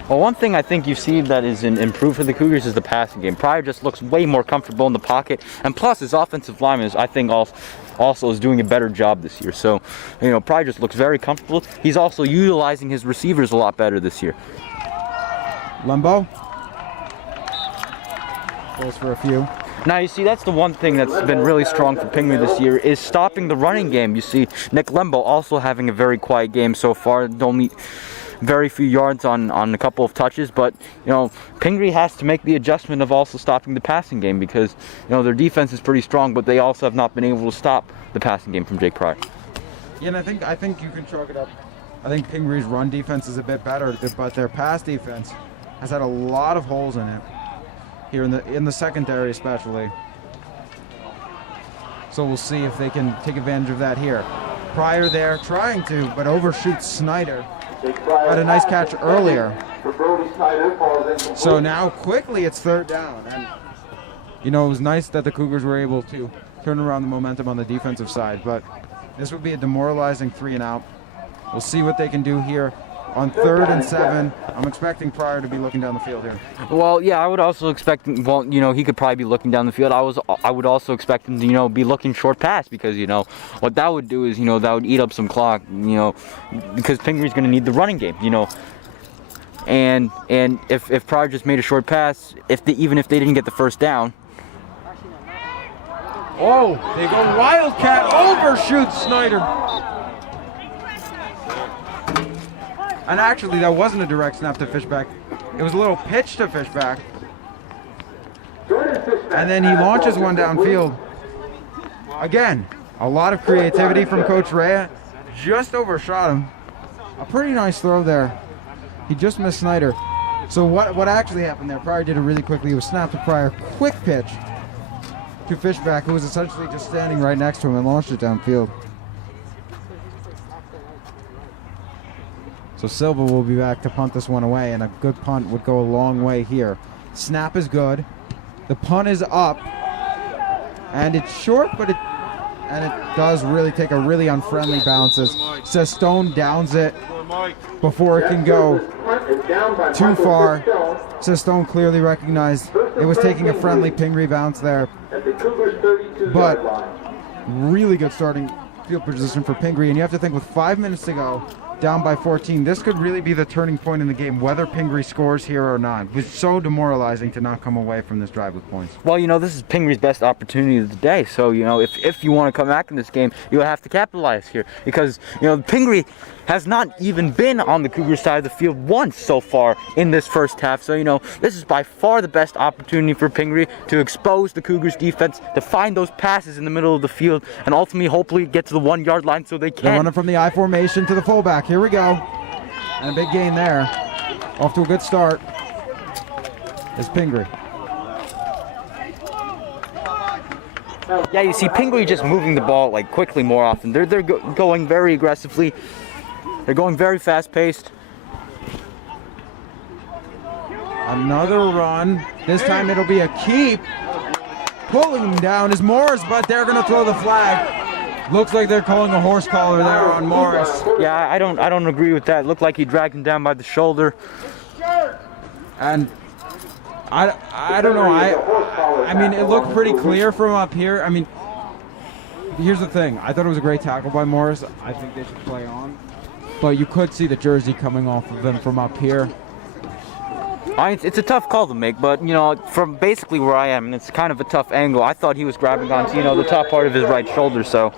Well, one thing I think you see that is improved for the Cougars is the passing game. Pryor just looks way more comfortable in the pocket, and plus his offensive lineman is, I think, also is doing a better job this year. So, you know, Pryor just looks very comfortable. He's also utilizing his receivers a lot better this year. Lembo goes for a few. Now, you see, that's the one thing that's been really strong for Pingry this year is stopping the running game. You see, Nick Lembo also having a very quiet game so far. Only very few yards on a couple of touches, but you know, Pingry has to make the adjustment of also stopping the passing game because, you know, their defense is pretty strong, but they also have not been able to stop the passing game from Jake Pryor. Yeah, and I think you can chalk it up. I think Pingry's run defense is a bit better, but their pass defense has had a lot of holes in it here in the secondary especially. So we'll see if they can take advantage of that here. Pryor there trying to, but overshoots Snyder. Had a nice catch earlier. So now quickly it's third down. And, you know, it was nice that the Cougars were able to turn around the momentum on the defensive side, but this would be a demoralizing 3 and out. We'll see what they can do here on 3rd and 7. I'm expecting Pryor to be looking down the field here. Well, yeah, I would also expect, well, you know, he could probably be looking down the field. I would also expect him to, you know, be looking short pass because, you know, what that would do is, you know, that would eat up some clock, you know, because Pingry's going to need the running game, you know. And if Pryor just made a short pass, even if they didn't get the first down. Oh, they go Wildcat, overshoots Snyder. And actually, that wasn't a direct snap to Fishback. It was a little pitch to Fishback. And then he launches one downfield. Again, a lot of creativity from Coach Rea. Just overshot him. A pretty nice throw there. He just missed Snyder. So what actually happened there? Pryor did it really quickly. It was snapped to Pryor. Quick pitch to Fishback, who was essentially just standing right next to him, and launched it downfield. So Silva will be back to punt this one away, and a good punt would go a long way here. Snap is good. The punt is up, and it's short, but it does really take a really unfriendly bounce as Sestone downs it before it can go too far. Sestone clearly recognized it was taking a friendly Pingry bounce there, but really good starting field position for Pingry, and you have to think with 5 minutes to go, down by 14. This could really be the turning point in the game, whether Pingry scores here or not. It was so demoralizing to not come away from this drive with points. Well, this is Pingry's best opportunity of the day. So, if you want to come back in this game, you'll have to capitalize here. Because, Pingry has not even been on the Cougar side of the field once so far in this first half. So, this is by far the best opportunity for Pingry to expose the Cougars defense, to find those passes in the middle of the field, and ultimately, hopefully, get to the 1 yard line so they They're can. running from the I formation to the fullback. Here we go. And a big gain there. Off to a good start is Pingry. Yeah, you see Pingry just moving the ball like quickly more often. They're going very aggressively. They're going very fast-paced. Another run. This time it'll be a keep. Pulling him down is Morris, but they're going to throw the flag. Looks like they're calling a horse collar there on Morris. Yeah, I don't agree with that. It looked like he dragged him down by the shoulder. And I don't know. I mean, it looked pretty clear from up here. I mean, here's the thing. I thought it was a great tackle by Morris. I think they should play on. But you could see the jersey coming off of them from up here. It's a tough call to make, but, from basically where I am, and it's kind of a tough angle, I thought he was grabbing onto, the top part of his right shoulder, so.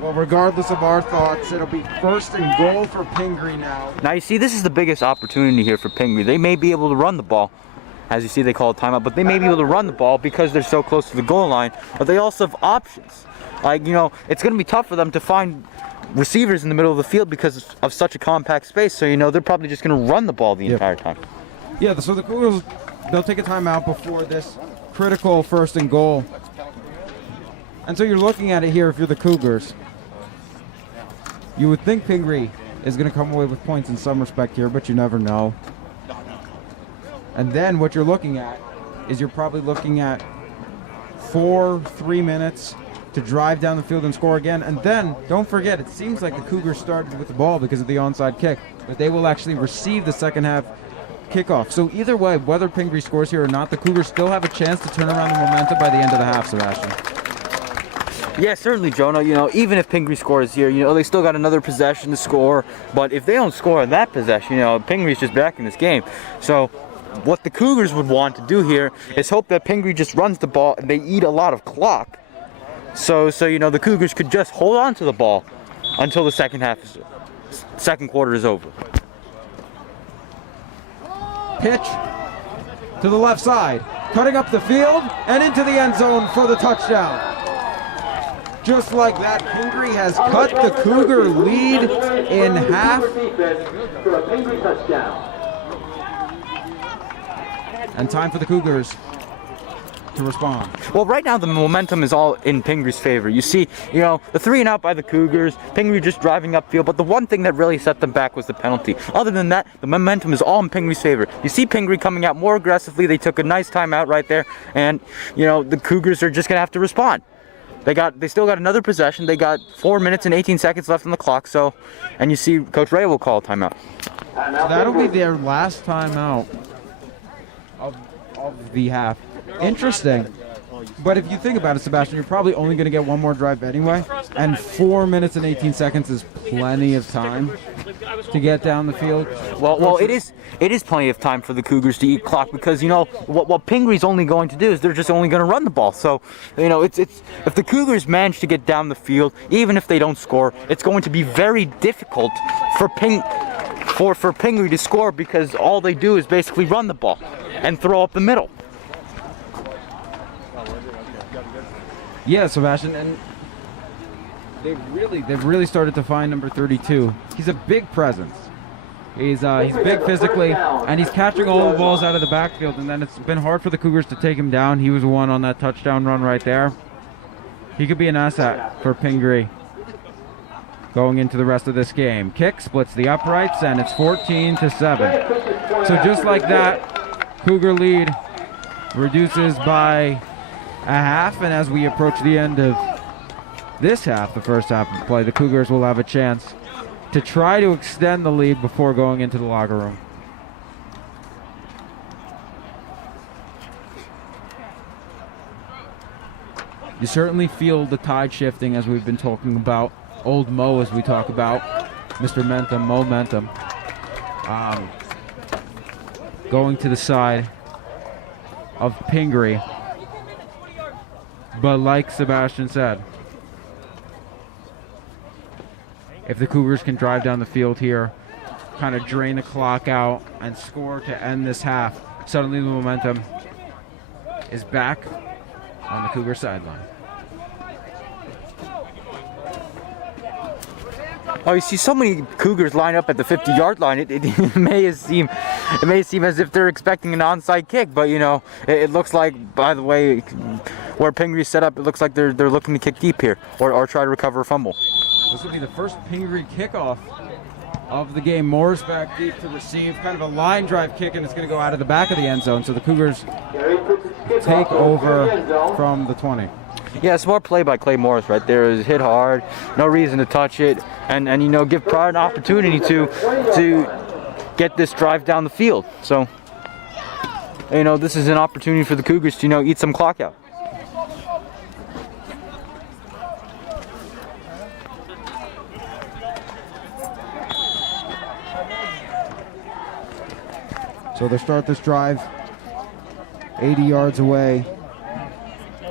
Well, regardless of our thoughts, it'll be 1st and goal for Pingry now. Now, you see, this is the biggest opportunity here for Pingry. They may be able to run the ball. As you see, they call a timeout, but they may be able to run the ball because they're so close to the goal line, but they also have options. Like, it's going to be tough for them to find receivers in the middle of the field because of such a compact space, so they're probably just going to run the ball the entire time. Yeah, so the Cougars, they'll take a timeout before this critical 1st and goal. And so you're looking at it here if you're the Cougars. You would think Pingry is going to come away with points in some respect here, but you never know. And then what you're looking at is you're probably looking at 3 minutes to drive down the field and score again. And then, don't forget, it seems like the Cougars started with the ball because of the onside kick, but they will actually receive the second half kickoff. So either way, whether Pingry scores here or not, the Cougars still have a chance to turn around the momentum by the end of the half, Sebastian. Yeah, certainly, Jonah. Even if Pingry scores here, they still got another possession to score. But if they don't score on that possession, Pingry's just back in this game. So what the Cougars would want to do here is hope that Pingry just runs the ball and they eat a lot of clock. So the Cougars could just hold on to the ball until the second quarter is over. Pitch to the left side, cutting up the field and into the end zone for the touchdown. Just like that, Pingry has cut the Cougar lead in half. And time for the Cougars to respond. Well, right now the momentum is all in Pingry's favor. You see, the 3 and out by the Cougars, Pingry just driving upfield, but the one thing that really set them back was the penalty. Other than that, the momentum is all in Pingry's favor. You see Pingry coming out more aggressively. They took a nice time out right there, and the Cougars are just gonna have to respond. They still got another possession. They got 4 minutes and 18 seconds left on the clock. So, and you see Coach Ray will call a timeout. That'll be their last timeout of the half. Interesting. But if you think about it, Sebastian, you're probably only going to get one more drive anyway. And 4 minutes and 18 seconds is plenty of time to get down the field. Well, it is plenty of time for the Cougars to eat clock because what Pingry's only going to do is they're just only going to run the ball. So it's if the Cougars manage to get down the field, even if they don't score, it's going to be very difficult for Pingry to score because all they do is basically run the ball and throw up the middle. Yeah, Sebastian, and they've really started to find number 32. He's a big presence. He's big physically, and he's catching all the balls out of the backfield, and then it's been hard for the Cougars to take him down. He was one on that touchdown run right there. He could be an asset for Pingry going into the rest of this game. Kick splits the uprights, and it's 14-7. So just like that, Cougar lead reduces by a half, and as we approach the end of this half, the first half of play, the Cougars will have a chance to try to extend the lead before going into the locker room. You certainly feel the tide shifting as we've been talking about Old Mo, as we talk about, Mr. Mentum, Momentum, going to the side of Pingry. But like Sebastian said, if the Cougars can drive down the field here, kind of drain the clock out and score to end this half, suddenly the momentum is back on the Cougar sideline. Oh, you see so many Cougars line up at the 50-yard line. It may seem as if they're expecting an onside kick, but you know, it looks like, by the way, where Pingry's set up, it looks like they're looking to kick deep here or try to recover a fumble. This will be the first Pingry kickoff of the game. Morris back deep to receive, kind of a line drive kick, and it's going to go out of the back of the end zone. So the Cougars take over from the 20. Yeah, smart play by Clay Morris right there. It was hit hard, no reason to touch it, and you know, give Pryor an opportunity to get this drive down the field. So you know, this is an opportunity for the Cougars to, you know, eat some clock out. So they start this drive 80 yards away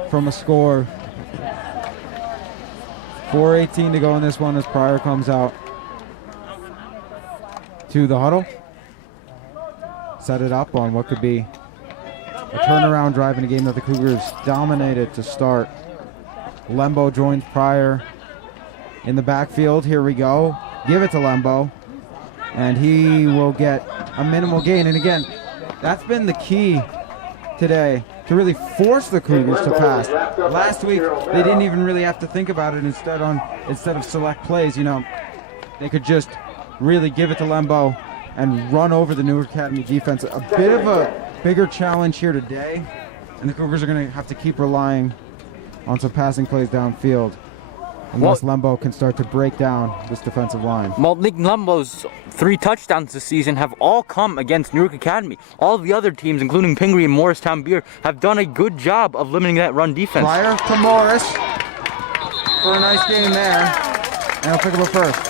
from a score. 4:18 to go in this one as Pryor comes out to the huddle. Set it up on what could be a turnaround drive in a game that the Cougars dominated to start. Lembo joins Pryor in the backfield. Here we go. Give it to Lembo. And he will get a minimal gain. And again, that's been the key today, to really force the Cougars to pass. Last week, they didn't even really have to think about it. Instead of select plays, you know, they could just really give it to Lembo and run over the Newark Academy defense. A bit of a bigger challenge here today, and the Cougars are going to have to keep relying on some passing plays downfield unless Lembo can start to break down this defensive line. Well, Nick Lembo's 3 touchdowns this season have all come against Newark Academy. All the other teams, including Pingry and Morristown Beer, have done a good job of limiting that run defense. Pryor to Morris for a nice game there, and he'll pick up a first.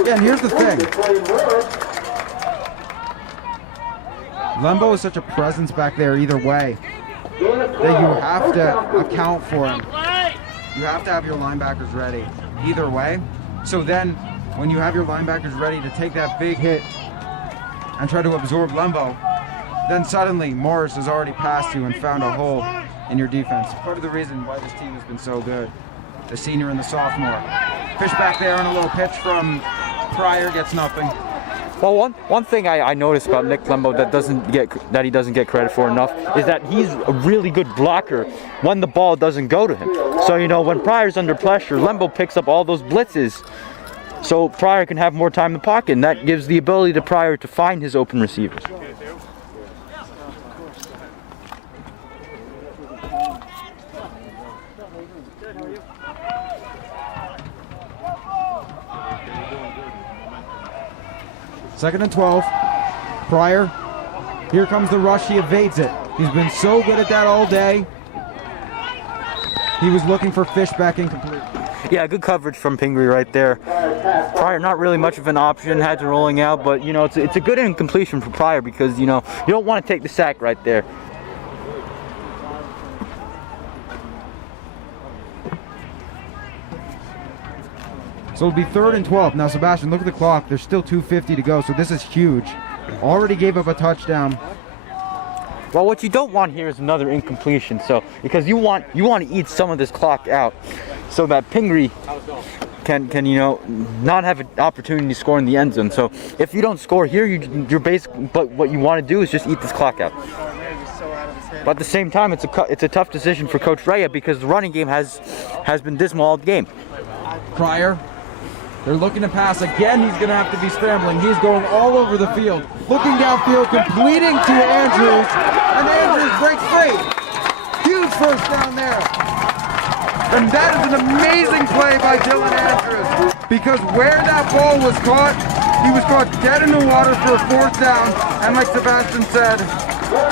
Again, here's the thing. Lembo is such a presence back there either way that you have to account for him. You have to have your linebackers ready either way. So then when you have your linebackers ready to take that big hit and try to absorb Lembo, then suddenly Morris has already passed you and found a hole in your defense. Part of the reason why this team has been so good. The senior and the sophomore. Fish back there on a little pitch from Pryor, gets nothing. Well, one thing I noticed about Nick Lembo that he doesn't get credit for enough is that he's a really good blocker when the ball doesn't go to him. So, you know, when Pryor's under pressure, Lembo picks up all those blitzes, so Pryor can have more time in the pocket, and that gives the ability to Pryor to find his open receivers. Second and 12. Pryor. Here comes the rush. He evades it. He's been so good at that all day. He was looking for Fishback incomplete. Yeah, good coverage from Pingry right there. Pryor, not really much of an option, had to rolling out, but you know, it's a good incompletion for Pryor because, you know, you don't want to take the sack right there. So it'll be 3rd and 12. Now, Sebastian, look at the clock. There's still 2:50 to go, so this is huge. Already gave up a touchdown. Well, what you don't want here is another incompletion. So, because you want to eat some of this clock out, so that Pingry can you know, not have an opportunity to score in the end zone. So, if you don't score here, you're basically, but what you want to do is just eat this clock out. But at the same time, it's a tough decision for Coach Rhea because the running game has been dismal all game. Pryor. They're looking to pass again. He's going to have to be scrambling. He's going all over the field. Looking downfield, completing to Andrews. And Andrews breaks free. Huge first down there. And that is an amazing play by Dylan Andrews. Because where that ball was caught, he was caught dead in the water for a 4th down. And like Sebastian said,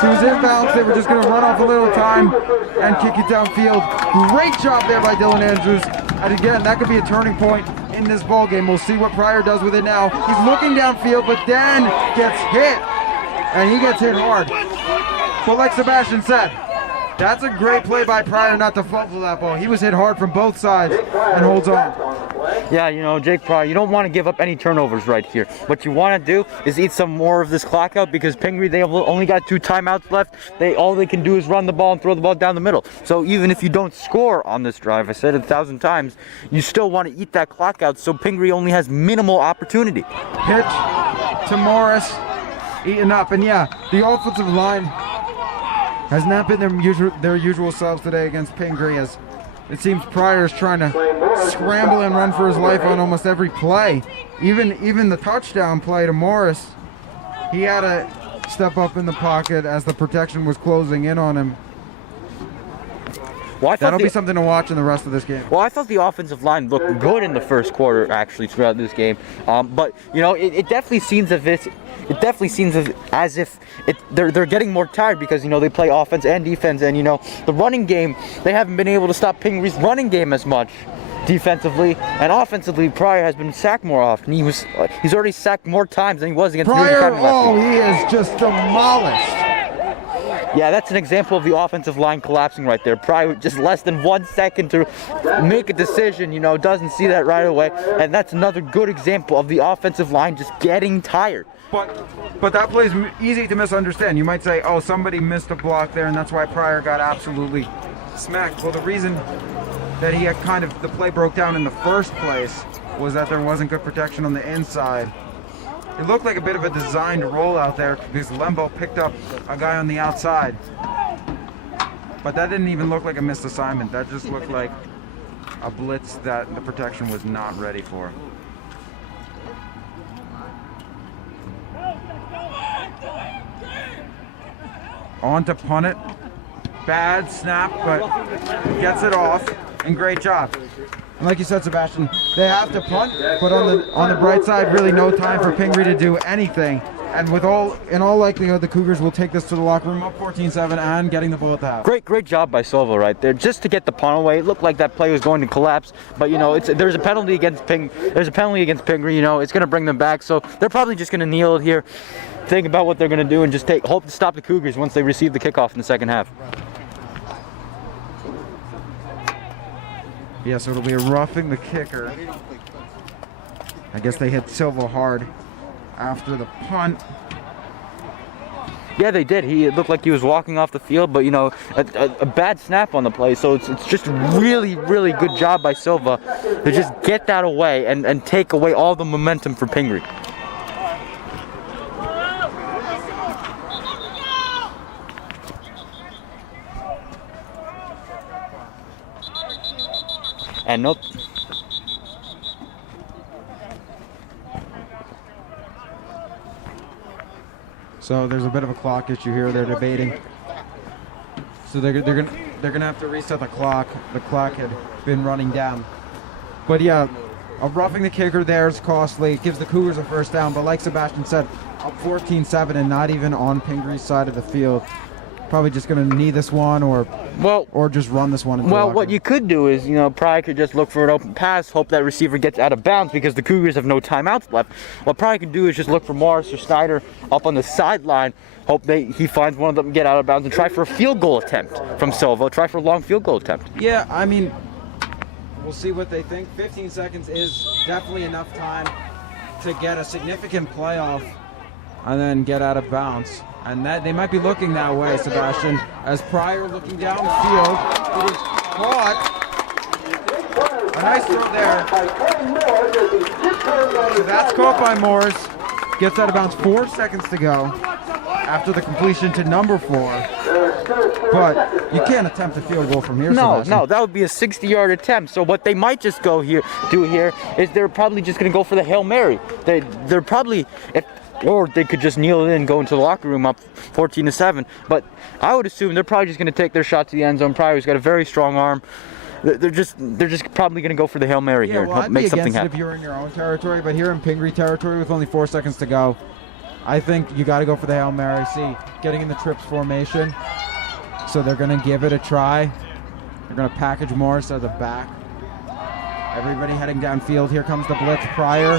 he was inbounds. They were just going to run off a little time and kick it downfield. Great job there by Dylan Andrews And again, that could be a turning point in this ball game. We'll see what Pryor does with it now. He's looking downfield, but then gets hit. And he gets hit hard. But like Sebastian said, that's a great play by Pryor not to fumble that ball. He was hit hard from both sides and holds on. Yeah, you know, Jake Pryor, you don't want to give up any turnovers right here. What you want to do is eat some more of this clock out because Pingry, they only got 2 timeouts left. All they can do is run the ball and throw the ball down the middle. So even if you don't score on this drive, I said it 1,000 times, you still want to eat that clock out so Pingry only has minimal opportunity. Pitch to Morris, eaten up. And yeah, the offensive line has not been their usual selves today against Pingry, as it seems Pryor's trying to scramble and run for his life on almost every play. Even the touchdown play to Morris, he had to step up in the pocket as the protection was closing in on him. Well, that'll be something to watch in the rest of this game. Well, I thought the offensive line looked good in the first quarter, actually, throughout this game. But you know, it definitely seems as if they're getting more tired because you know they play offense and defense, and you know the running game, they haven't been able to stop Pingry's running game as much defensively, and offensively Pryor has been sacked more often. He's already sacked more times than he was against Pryor. Oh, he is just demolished. Yeah, that's an example of the offensive line collapsing right there. Pryor just less than 1 second to make a decision, you know, doesn't see that right away. And that's another good example of the offensive line just getting tired. But that play is easy to misunderstand. You might say, oh, somebody missed a block there, and that's why Pryor got absolutely smacked. Well, the reason that he had the play broke down in the first place was that there wasn't good protection on the inside. It looked like a bit of a designed rollout there because Lembo picked up a guy on the outside. But that didn't even look like a missed assignment. That just looked like a blitz that the protection was not ready for. On to punt it. Bad snap, but gets it off. And great job. And like you said, Sebastian, they have to punt, but on the bright side, really no time for Pingry to do anything. And in all likelihood, the Cougars will take this to the locker room up 14-7 and getting the ball at the half. Great job by Silva right there, just to get the punt away. It looked like that play was going to collapse, but you know, there's a penalty against Pingry. You know, it's going to bring them back, so they're probably just going to kneel here, think about what they're going to do, and just hope to stop the Cougars once they receive the kickoff in the second half. Yeah, so it'll be a roughing the kicker. I guess they hit Silva hard after the punt. Yeah, they did. It looked like he was walking off the field, but you know, a bad snap on the play. So it's just really good job by Silva to just get that away and take away all the momentum for Pingry. And nope. So there's a bit of a clock issue here. They're debating. So they're gonna have to reset the clock. The clock had been running down. But yeah, a roughing the kicker there is costly. It gives the Cougars a first down. But like Sebastian said, up 14-7 and not even on Pingry's side of the field. Probably just going to knee this one or just run this one. Well, what you could do is, you know, Pryor could just look for an open pass, hope that receiver gets out of bounds because the Cougars have no timeouts left. What Pryor could do is just look for Morris or Snyder up on the sideline, hope he finds one of them, get out of bounds, and try for a field goal attempt from Silva. Try for a long field goal attempt. Yeah, I mean, we'll see what they think. 15 seconds is definitely enough time to get a significant playoff and then get out of bounds. And that they might be looking that way, Sebastian, as Pryor looking downfield. It is caught. A nice throw there. So that's caught by Morris. Gets out of bounds. 4 seconds to go after the completion to number 4. But you can't attempt a field goal from here, Sebastian. No, that would be a 60-yard attempt. So what they might just do here is they're probably just going to go for the Hail Mary. They're probably... Or they could just kneel in and go into the locker room up 14-7. But I would assume they're probably just going to take their shot to the end zone. Pryor's got a very strong arm. They're just probably going to go for the Hail Mary here. Well, I'd make be something against happen. it if you're in your own territory, but here in Pingry territory with only 4 seconds to go, I think you got to go for the Hail Mary. See, getting in the trips formation. So they're going to give it a try. They're going to package Morris as a back. Everybody heading downfield. Here comes the blitz. Pryor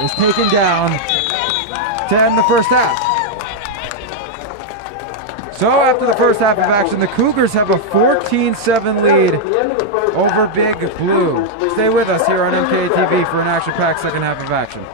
is taken down to end the first half. So after the first half of action, the Cougars have a 14-7 lead over Big Blue. Stay with us here on MKA TV for an action-packed second half of action.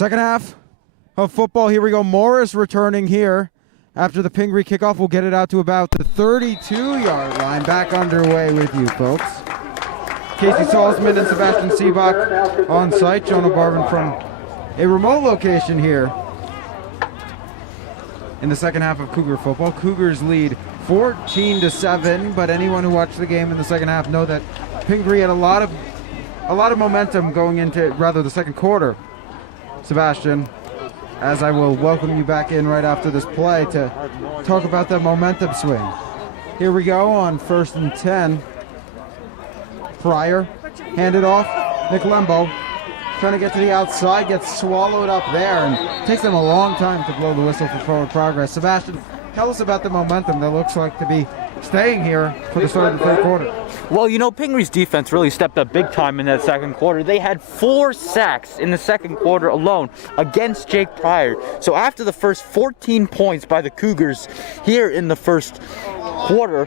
Second half of football. Here we go. Morris returning here after the Pingry kickoff. We'll get it out to about the 32-yard line. Back underway with you, folks. Casey Salzman and Sebastian Seebach on site. Jonah Barvin from a remote location here in the second half of Cougar football. Cougars lead 14-7, but anyone who watched the game in the second half know that Pingry had a lot of momentum going into the second quarter. Sebastian, as I will welcome you back in right after this play to talk about the momentum swing. Here we go on 1st and 10. Pryor, handed off. Nick Lembo trying to get to the outside, gets swallowed up there, and takes them a long time to blow the whistle for forward progress. Sebastian, tell us about the momentum that looks like to be staying here for the start of the third quarter. Well, you know, Pingry's defense really stepped up big time in that second quarter. They had 4 sacks in the second quarter alone against Jake Pryor. So after the first 14 points by the Cougars here in the first quarter,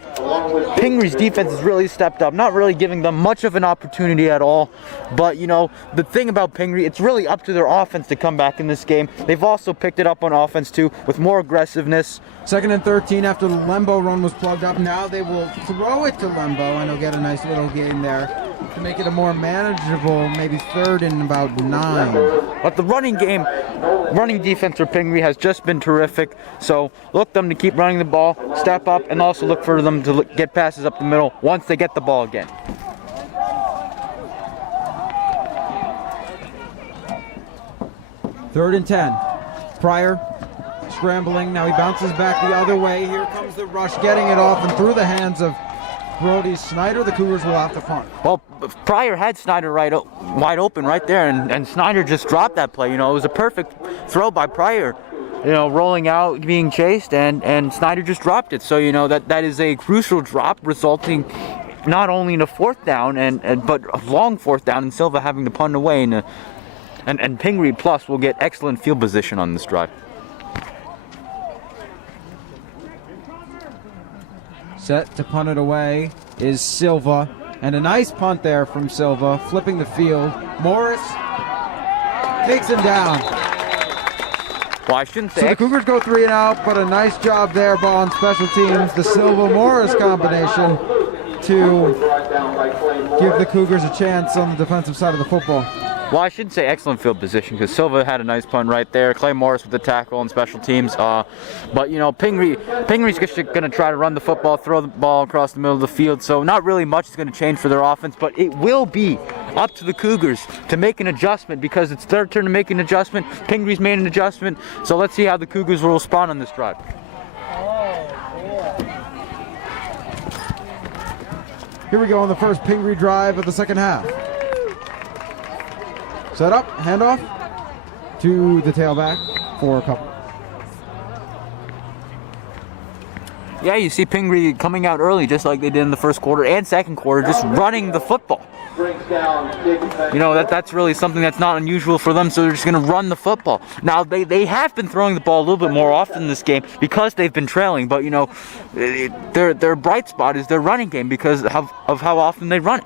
Pingry's defense has really stepped up, not really giving them much of an opportunity at all. But, you know, the thing about Pingry, it's really up to their offense to come back in this game. They've also picked it up on offense, too, with more aggressiveness. 2nd and 13 after the Lembo run was plugged up. Now they will throw it to Lembo, and he'll get a nice little gain there to make it a more manageable, maybe 3rd and about 9. But the running defense for Pingry has just been terrific. So look them to keep running the ball, step up, and also look for them to get passes up the middle once they get the ball again. Third and 10. Pryor scrambling. Now he bounces back the other way. Here comes the rush, getting it off and through the hands of Brody Snyder. The Cougars will have to punt. Well, Pryor had Snyder wide open right there, and Snyder just dropped that play. You know, it was a perfect throw by Pryor. You know, rolling out, being chased, and Snyder just dropped it. So, you know, that is a crucial drop, resulting not only in a 4th down, but a long 4th down, and Silva having to punt away. And Pingry Plus will get excellent field position on this drive. Set to punt it away is Silva. And a nice punt there from Silva, flipping the field. Morris takes him down. Well, I shouldn't say. So the Cougars go 3 and out, but a nice job there on special teams. The Silva-Morris combination to give the Cougars a chance on the defensive side of the football. Well, I shouldn't say excellent field position because Silva had a nice punt right there. Clay Morris with the tackle and special teams. But, you know, Pingry's just going to try to run the football, throw the ball across the middle of the field. So not really much is going to change for their offense, but it will be up to the Cougars to make an adjustment because it's their turn to make an adjustment. Pingry's made an adjustment. So let's see how the Cougars will respond on this drive. Here we go on the first Pingry drive of the second half. Set up, handoff to the tailback for a couple. Yeah, you see Pingry coming out early just like they did in the first quarter and second quarter, just running the football. You know, that's really something that's not unusual for them, so they're just going to run the football. Now, they have been throwing the ball a little bit more often in this game because they've been trailing, but, you know, their bright spot is their running game because of how often they run it.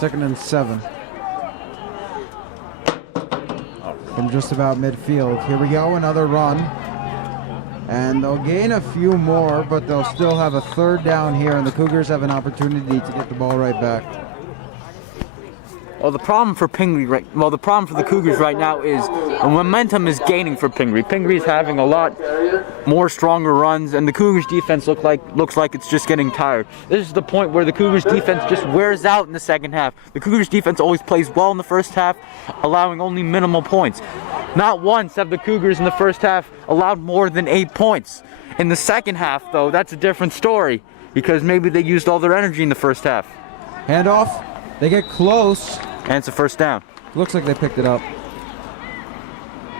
2nd and 7. From just about midfield. Here we go, another run. And they'll gain a few more, but they'll still have a 3rd down here, and the Cougars have an opportunity to get the ball right back. Well, the problem for the Cougars right now is the momentum is gaining for Pingry. Pingry is having a lot more stronger runs, and the Cougars defense looks like it's just getting tired. This is the point where the Cougars defense just wears out in the second half. The Cougars defense always plays well in the first half, allowing only minimal points. Not once have the Cougars in the first half allowed more than 8 points. In the second half, though, that's a different story because maybe they used all their energy in the first half. Handoff. They get close. And it's a 1st down. Looks like they picked it up.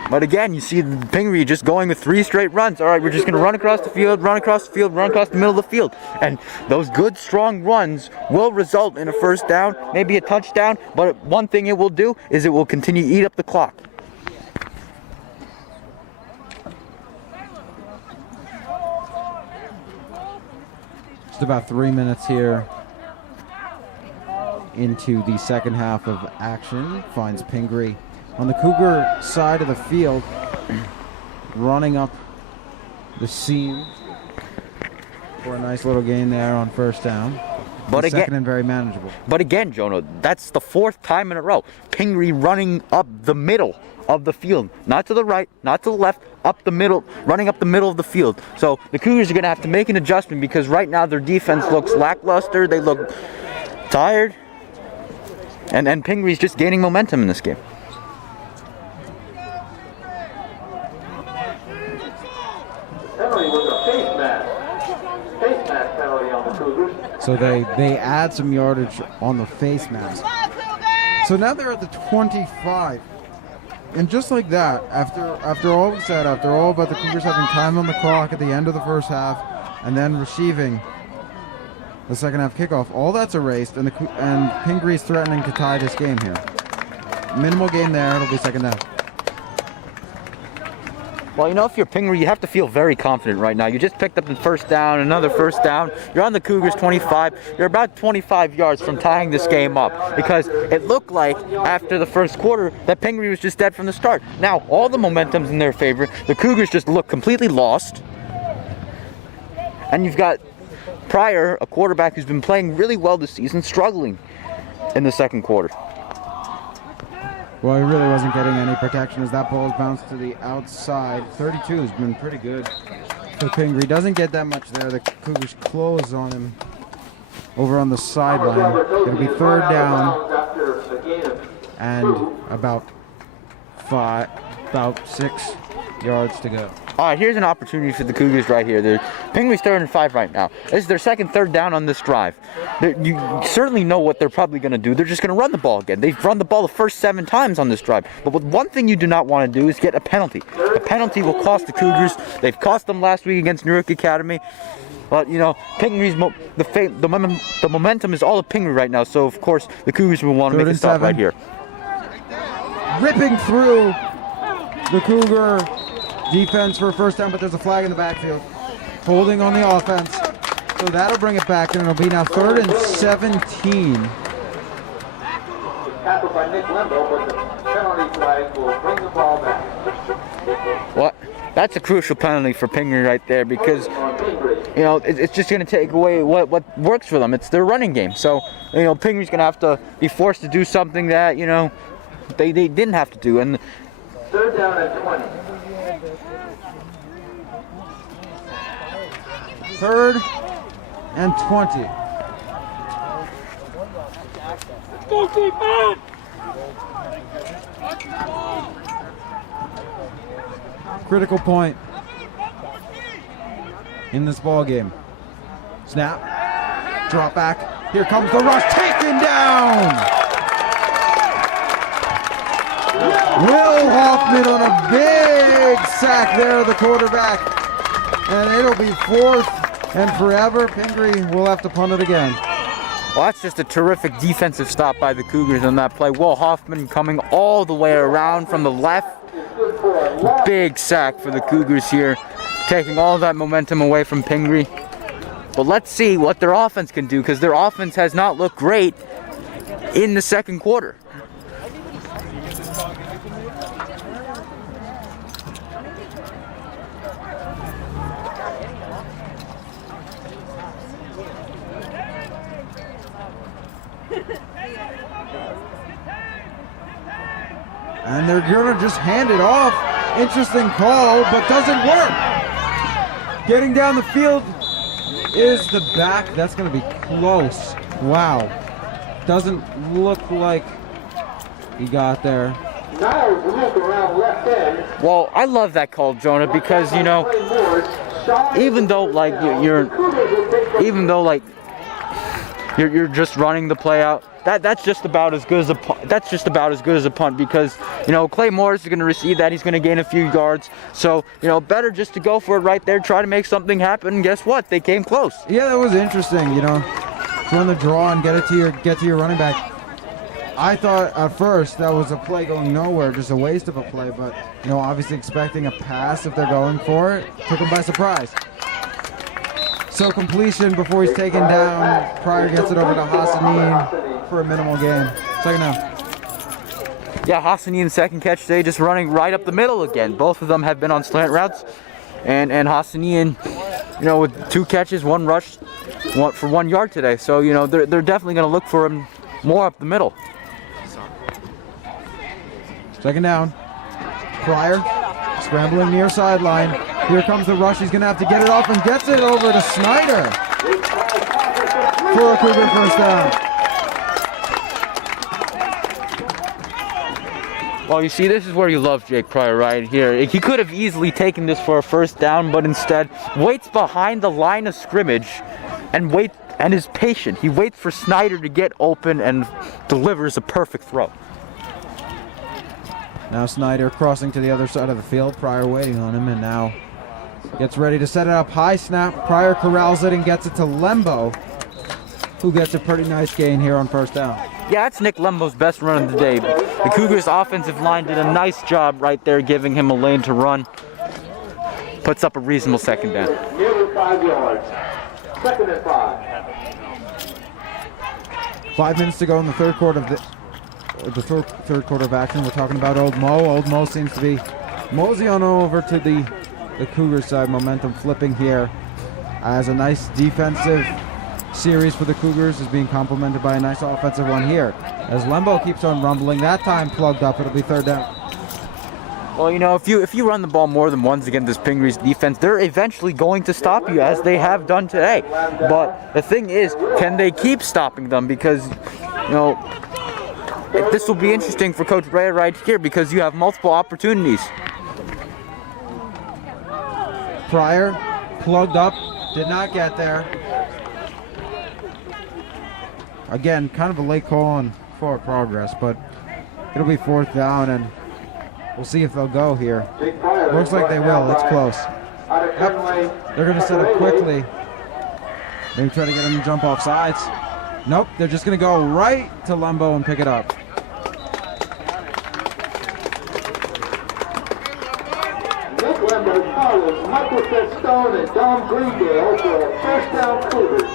But again, you see Pingry just going with 3 straight runs. All right, we're just going to run across the field, run across the field, run across the middle of the field. And those good, strong runs will result in a 1st down, maybe a touchdown. But one thing it will do is it will continue to eat up the clock. Just about 3 minutes here into the second half of action. Finds Pingry on the Cougar side of the field, running up the seam for a nice little gain there on first down. But Second again, and very manageable. But again, Jonah, that's the fourth time in a row. Pingry running up the middle of the field. Not to the right, not to the left, up the middle, running up the middle of the field. So the Cougars are going to have to make an adjustment because right now their defense looks lackluster. They look tired. And Pingry's just gaining momentum in this game. Penalty was a face mask. Face mask penalty on the Cougars. So they add some yardage on the face mask. So now they're at the 25. And just like that, after all was said, after all about the Cougars having time on the clock at the end of the first half and then receiving the second half kickoff, all that's erased, and Pingry's threatening to tie this game here. Minimal gain there, it'll be second down. Well, you know, if you're Pingry, you have to feel very confident right now. You just picked up the first down, another first down. You're on the Cougars 25. You're about 25 yards from tying this game up because it looked like after the first quarter that Pingry was just dead from the start. Now, all the momentum's in their favor. The Cougars just look completely lost. And you've got Pryor, a quarterback who's been playing really well this season, struggling in the second quarter. Well, he really wasn't getting any protection as that ball bounced to the outside. 32 has been pretty good for Pingry. Doesn't get that much there. The Cougars close on him over on the sideline. It'll be third down and about 6 yards to go. All right, here's an opportunity for the Cougars right here. Pingry's 3rd and 5 right now. This is their second third down on this drive. You certainly know what they're probably going to do. They're just going to run the ball again. They've run the ball the first 7 times on this drive. But one thing you do not want to do is get a penalty. A penalty will cost the Cougars. They've cost them last week against New York Academy. But, you know, Pingry's the momentum is all of Pingry right now. So, of course, the Cougars will want to make a stop right here. Ripping through the Cougar defense for a first down, but there's a flag in the backfield. Holding on the offense. So that'll bring it back, and it'll be now 3rd and 17. Tackled by Nick Limbo, but the penalty flag will bring the ball back. What? That's a crucial penalty for Pingry right there because, you know, it's just going to take away what works for them. It's their running game. So, you know, Pingry's going to have to be forced to do something that, you know, they didn't have to do. And 3rd down and 20. 3rd and 20. Critical point in this ball game. Snap. Drop back. Here comes the rush. Taken down. Will Hoffman on a big sack there, the quarterback. And it'll be 4th and forever. Pingry will have to punt it again. well, that's just a terrific defensive stop by the Cougars on that play. Will Hoffman coming all the way around from the left. Big sack for the Cougars here, taking all that momentum away from Pingry. But let's see what their offense can do, because their offense has not looked great in the second quarter. And they're going to just hand it off. Interesting call, but doesn't work. Getting down the field is the back. That's going to be close. Wow. Doesn't look like he got there. Niles moved around left end. Well, I love that call, Jonah, because, you know, even though you're just running the play out, that's just about as good as a punt. That's just about as good as a punt, because, you know, Clay Morris is going to receive that. He's going to gain a few yards. So, you know, better just to go for it right there, try to make something happen. And guess what? They came close. Yeah, that was interesting. You know, run the draw and get to your running back. I thought at first that was a play going nowhere, just a waste of a play. But, you know, obviously expecting a pass if they're going for it, took them by surprise. So completion before he's taken down. Pryor gets it over to Hassanin for a minimal gain. Second down. Yeah, Hassanian's second catch today, just running right up the middle again. Both of them have been on slant routes, and Hassanian, you know, with 2 catches, 1 rush, for 1 yard today. So you know they're definitely going to look for him more up the middle. Second down. Pryor scrambling near sideline. Here comes the rush. He's going to have to get it off and gets it over to Snyder for a Cougar first down. Well, you see, this is where you love Jake Pryor right here. He could have easily taken this for a first down, but instead waits behind the line of scrimmage and is patient. He waits for Snyder to get open and delivers a perfect throw. Now Snyder crossing to the other side of the field. Pryor waiting on him, and now gets ready to set it up. High snap. Pryor corrals it and gets it to Lembo, who gets a pretty nice gain here on first down. Yeah, that's Nick Lembo's best run of the day. The Cougars' offensive line did a nice job right there, giving him a lane to run. Puts up a reasonable second down. Nearly 5 yards. Second and 5. 5 minutes to go in the third quarter of the third quarter of action. We're talking about Old Mo. Old Mo seems to be mosey on over to the Cougars side. Momentum flipping here as a nice defensive series for the Cougars is being complemented by a nice offensive one here. As Lembo keeps on rumbling, that time plugged up. It'll be third down. Well, you know, if you run the ball more than once against this Pingry's defense, they're eventually going to stop you, as they have done today. But the thing is, can they keep stopping them? Because, you know, this will be interesting for Coach Brea right here, because you have multiple opportunities. Pryor plugged up, did not get there. Again, kind of a late call on forward progress, but it'll be fourth down, and we'll see if they'll go here. Looks like they will. It's close. Yep. They're going to set up quickly. Maybe try to get him to jump off sides. Nope, they're just going to go right to Lembo and pick it up. Nick Lembo follows Michael Stone and Dom Greendale for a first down Cougars.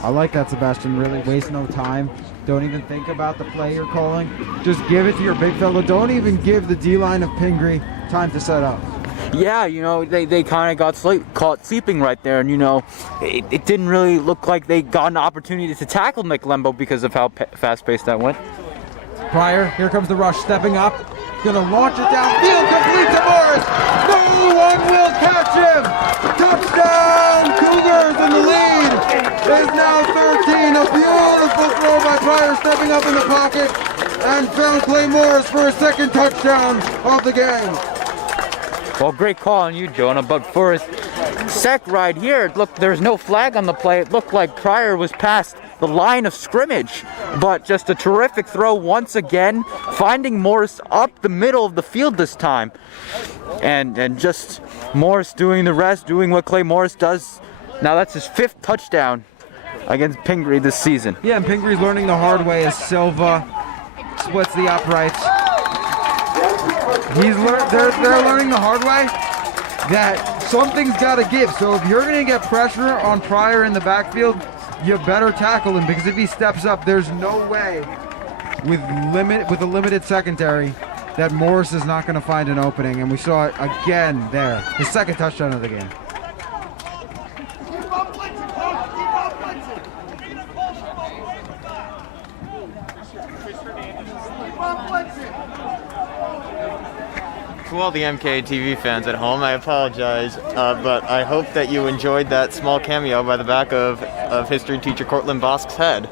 I like that, Sebastian. Really waste no time. Don't even think about the play you're calling. Just give it to your big fella. Don't even give the D-line of Pingry time to set up. Yeah, you know, they kind of got caught sleeping right there, and, you know, it didn't really look like they got an opportunity to tackle Nick Lembo because of how fast-paced that went. Pryor, here comes the rush, stepping up. Gonna launch it downfield, complete to Morris. No one will catch him. Touchdown, Cougars in the lead. Is now 13. A beautiful throw by Pryor, stepping up in the pocket, and found Clay Morris for his second touchdown of the game. Well, great call on you, Jonah, but for his sec right here, look, there's no flag on the play. It looked like Pryor was past the line of scrimmage, but just a terrific throw once again, finding Morris up the middle of the field this time, and just Morris doing the rest, doing what Clay Morris does. Now that's his 5th touchdown against Pingry this season. Yeah, and Pingry's learning the hard way as Silva splits the uprights. They're learning the hard way that something's got to give. So if you're going to get pressure on Pryor in the backfield, you better tackle him, because if he steps up, there's no way with a limited secondary that Morris is not going to find an opening, and we saw it again there. His second touchdown of the game. To all the MKA TV fans at home, I apologize, but I hope that you enjoyed that small cameo by the back of history teacher Cortland Bosk's head.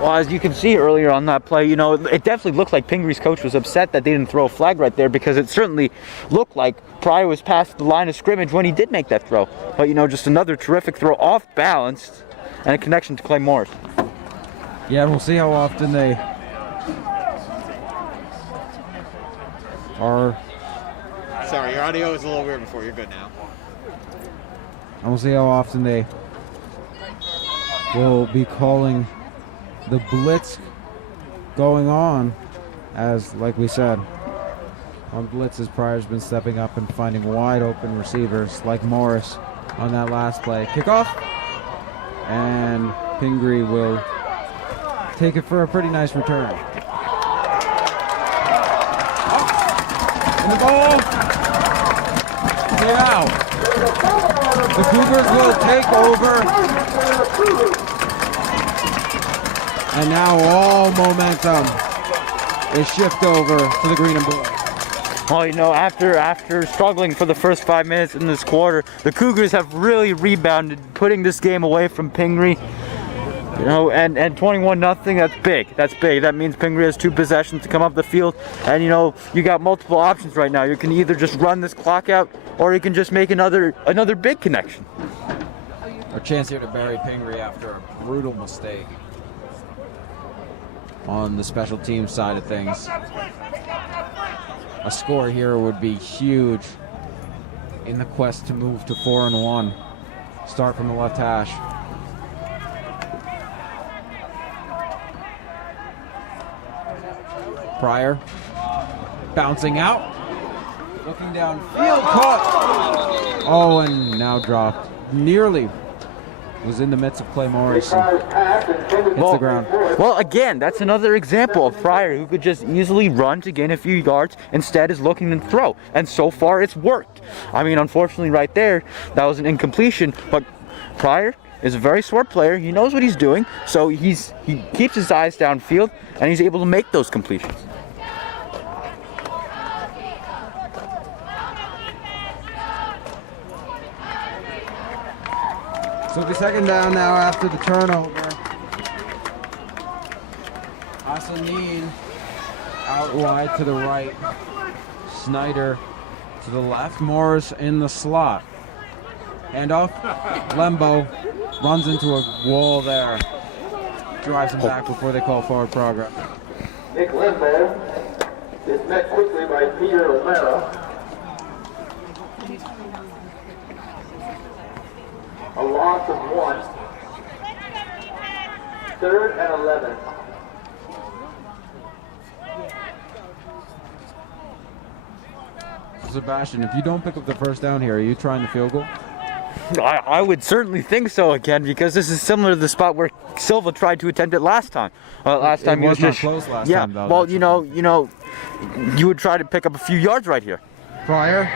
Well, as you can see earlier on that play, you know, it definitely looked like Pingry's coach was upset that they didn't throw a flag right there, because it certainly looked like Pryor was past the line of scrimmage when he did make that throw. But, you know, just another terrific throw off balance and a connection to Clay Morris. Yeah, we'll see how often they are. Sorry, your audio was a little weird before. You're good now. And we'll see how often they will be calling the blitz going on, as like we said, on blitzes, Pryor's been stepping up and finding wide open receivers like Morris on that last play. Kickoff, and Pingry will take it for a pretty nice return. And the ball came out. The Cougars will take over. And now all momentum is shift over to the green and blue. Well, you know, after struggling for the first 5 minutes in this quarter, the Cougars have really rebounded, putting this game away from Pingry. You know, and 21-0, that's big. That's big. That means Pingry has 2 possessions to come up the field. And, you know, you got multiple options right now. You can either just run this clock out, or you can just make another big connection. A chance here to bury Pingry after a brutal mistake on the special team side of things. A score here would be huge in the quest to move to 4-1. Start from the left hash. Pryor bouncing out, looking downfield, caught. Oh, and now dropped. Nearly was in the midst of Clay Morris. Hits the ground. Well, again, that's another example of Pryor who could just easily run to gain a few yards, instead is looking to throw. And so far, it's worked. I mean, unfortunately, right there, that was an incompletion, but Pryor is a very smart player. He knows what he's doing, so he keeps his eyes downfield, and he's able to make those completions. So it'll be second down now after the turnover. Hassanin out wide to the right. Snyder to the left. Morris in the slot. Handoff. Lembo runs into a wall there. Drives him back before they call forward progress. Nick Lembo is met quickly by Peter O'Mara. A loss of 1. 3rd and 11. Sebastian, if you don't pick up the first down here, are you trying the field goal? I would certainly think so again, because this is similar to the spot where Silva tried to attempt it last time. Last time he was not just close last yeah. time, though. Well, you know, you would try to pick up a few yards right here. Pryor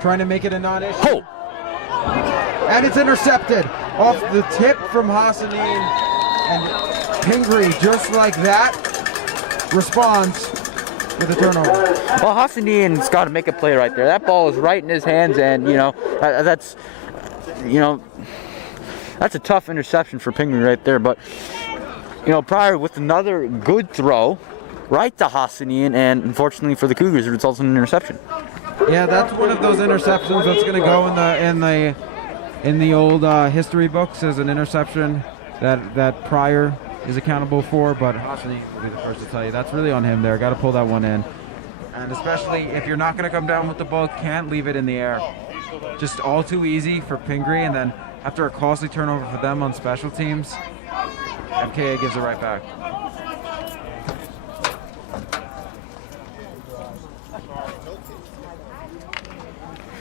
trying to make it a non-issue. Oh! And it's intercepted off the tip from Hassanin. And Pingry, just like that, responds with a turnover. Well, Hassanin's got to make a play right there. That ball is right in his hands, and that's a tough interception for Pingry right there. But Pryor with another good throw right to Hassanin, and unfortunately for the Cougars, it results in an interception. Yeah, that's one of those interceptions that's going to go in the old history books as an interception that Pryor is accountable for, but Hassanin will be the first to tell you that's really on him there. Got to pull that one in. And especially if you're not going to come down with the ball, can't leave it in the air. Just all too easy for Pingry, and then after a costly turnover for them on special teams, MKA gives it right back.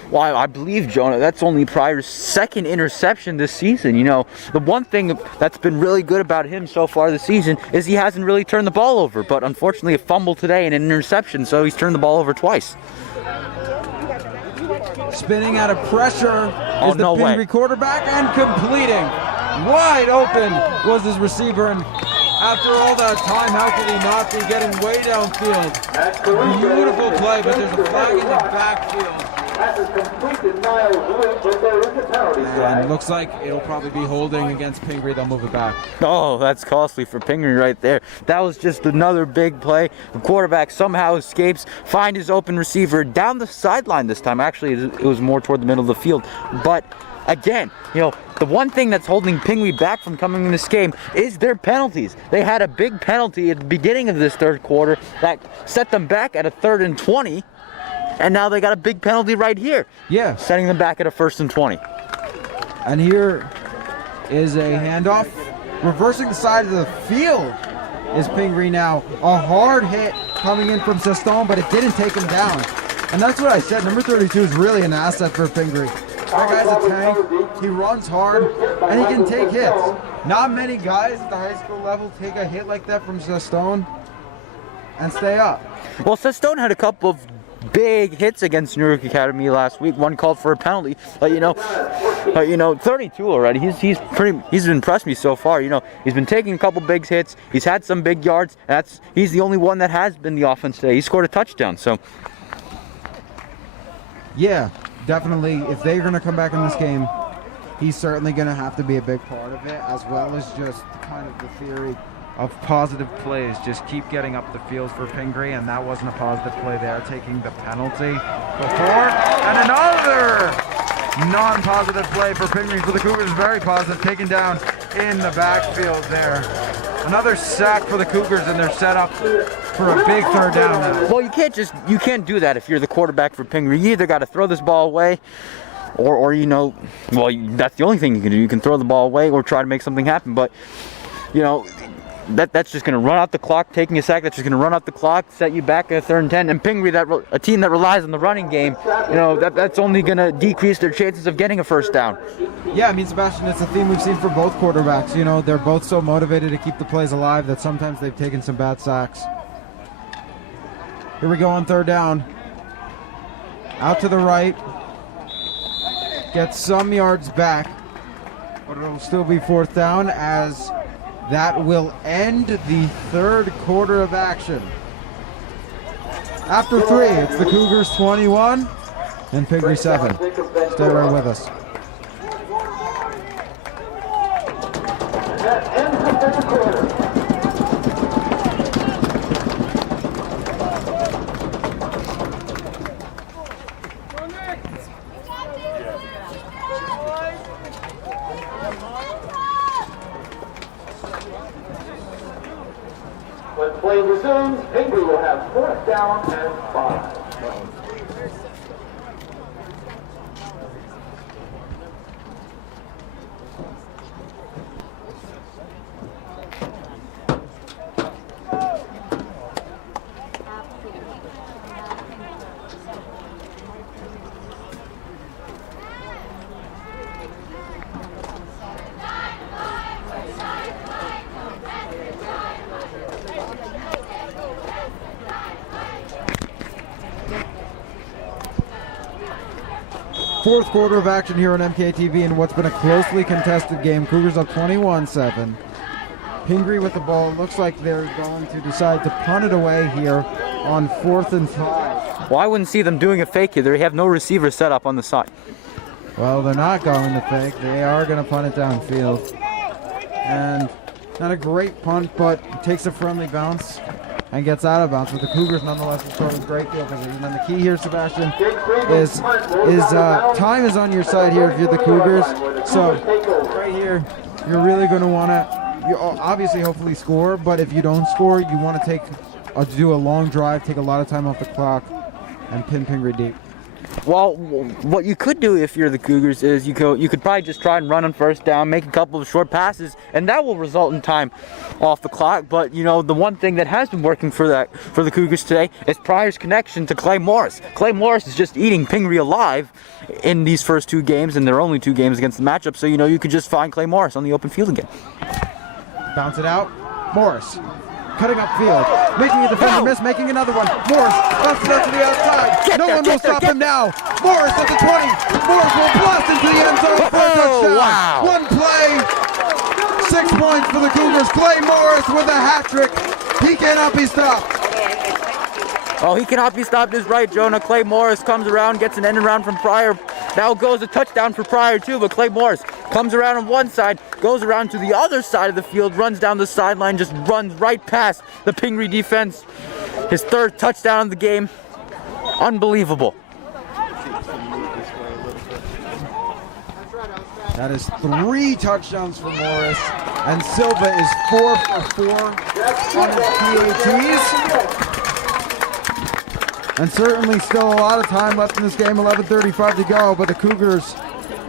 Well, I believe, Jonah, that's only Pryor's second interception this season. The one thing that's been really good about him so far this season is he hasn't really turned the ball over. But unfortunately, a fumble today and an interception, so he's turned the ball over twice. Spinning out of pressure is the no Pingry way. quarterback, and completing. Wide open was his receiver, and after all that time, how could he not be getting way downfield? Beautiful play, but there's a flag in the backfield. And it looks like it'll probably be holding against Pingry. They'll move it back. Oh, that's costly for Pingry right there. That was just another big play. The quarterback somehow escapes, find his open receiver down the sideline this time. Actually, it was more toward the middle of the field. But again, the one thing that's holding Pingry back from coming in this game is their penalties. They had a big penalty at the beginning of this third quarter that set them back at a 3rd and 20. And now they got a big penalty right here. Yeah. Setting them back at a 1st and 20. And here is a handoff reversing the side of the field is Pingry now. A hard hit coming in from Sestone, but it didn't take him down. And that's what I said. Number 32 is really an asset for Pingry. That guy's a tank. He runs hard, and he can take hits. Not many guys at the high school level take a hit like that from Sestone and stay up. Well, Sestone had a couple of big hits against New York Academy last week. One called for a penalty, but 32 already. He's impressed me so far. He's been taking a couple big hits. He's had some big yards. He's the only one that has been the offense today. He scored a touchdown. So yeah, definitely. If they're going to come back in this game, he's certainly going to have to be a big part of it, as well as just kind of the theory of positive plays. Just keep getting up the field for Pingry, and that wasn't a positive play there, taking the penalty before. And another non-positive play for Pingry. For the Cougars, very positive, taken down in the backfield there. Another sack for the Cougars, and they're set up for a big third down now. Well, you can't do that if you're the quarterback for Pingry. You either got to throw this ball away, or that's the only thing you can do. You can throw the ball away or try to make something happen, but that's just going to run out the clock. Taking a sack, that's just going to run out the clock, set you back at 3rd and 10. And Pingry, a team that relies on the running game, that's only going to decrease their chances of getting a first down. Yeah, I mean, Sebastian, it's a theme we've seen for both quarterbacks. They're both so motivated to keep the plays alive that sometimes they've taken some bad sacks. Here we go on 3rd down. Out to the right. Gets some yards back, but it'll still be 4th down, as that will end the 3rd quarter of action. After 3, it's the Cougars 21 and Pingry 7. Stay right with us. That ends the 3rd quarter. When play resumes, Pingry will have 4th down and 5. Fourth quarter of action here on MKA TV in what's been a closely contested game. Cougars up 21-7. Pingry with the ball. Looks like they're going to decide to punt it away here on 4th and 5. Well, I wouldn't see them doing a fake here. They have no receiver set up on the side. Well, they're not going to fake. They are going to punt it downfield. And not a great punt, but takes a friendly bounce and gets out of bounds. But the Cougars nonetheless are showing great field position. And the key here, Sebastian, is time is on your side here if you're the Cougars. So right here, you're really going to want to, obviously hopefully score, but if you don't score, you want to do a long drive, take a lot of time off the clock, and pin Pingry deep. Well, what you could do if you're the Cougars is you could probably just try and run on 1st down, make a couple of short passes, and that will result in time off the clock. But the one thing that has been working for the Cougars today is Pryor's connection to Clay Morris. Clay Morris is just eating Pingry alive in these first 2 games, and they're only 2 games against the matchup. So you could just find Clay Morris on the open field again. Bounce it out, Morris. Cutting upfield, making a defender miss, making another one. Morris bounces out to the outside. No one will stop him now. Morris at the 20. Morris will blast into the end zone for a touchdown. Wow. One play, 6 points for the Cougars. Clay Morris with a hat trick. He cannot be stopped. Oh, he cannot be stopped is right, Jonah. Clay Morris comes around, gets an end around from Pryor. Now goes a touchdown for Pryor too, but Clay Morris comes around on one side, goes around to the other side of the field, runs down the sideline, just runs right past the Pingry defense. His 3rd touchdown of the game. Unbelievable. That is 3 touchdowns for Morris, and Silva is 4 for 4 on his PATs. And certainly still a lot of time left in this game, 11:35 to go, but the Cougars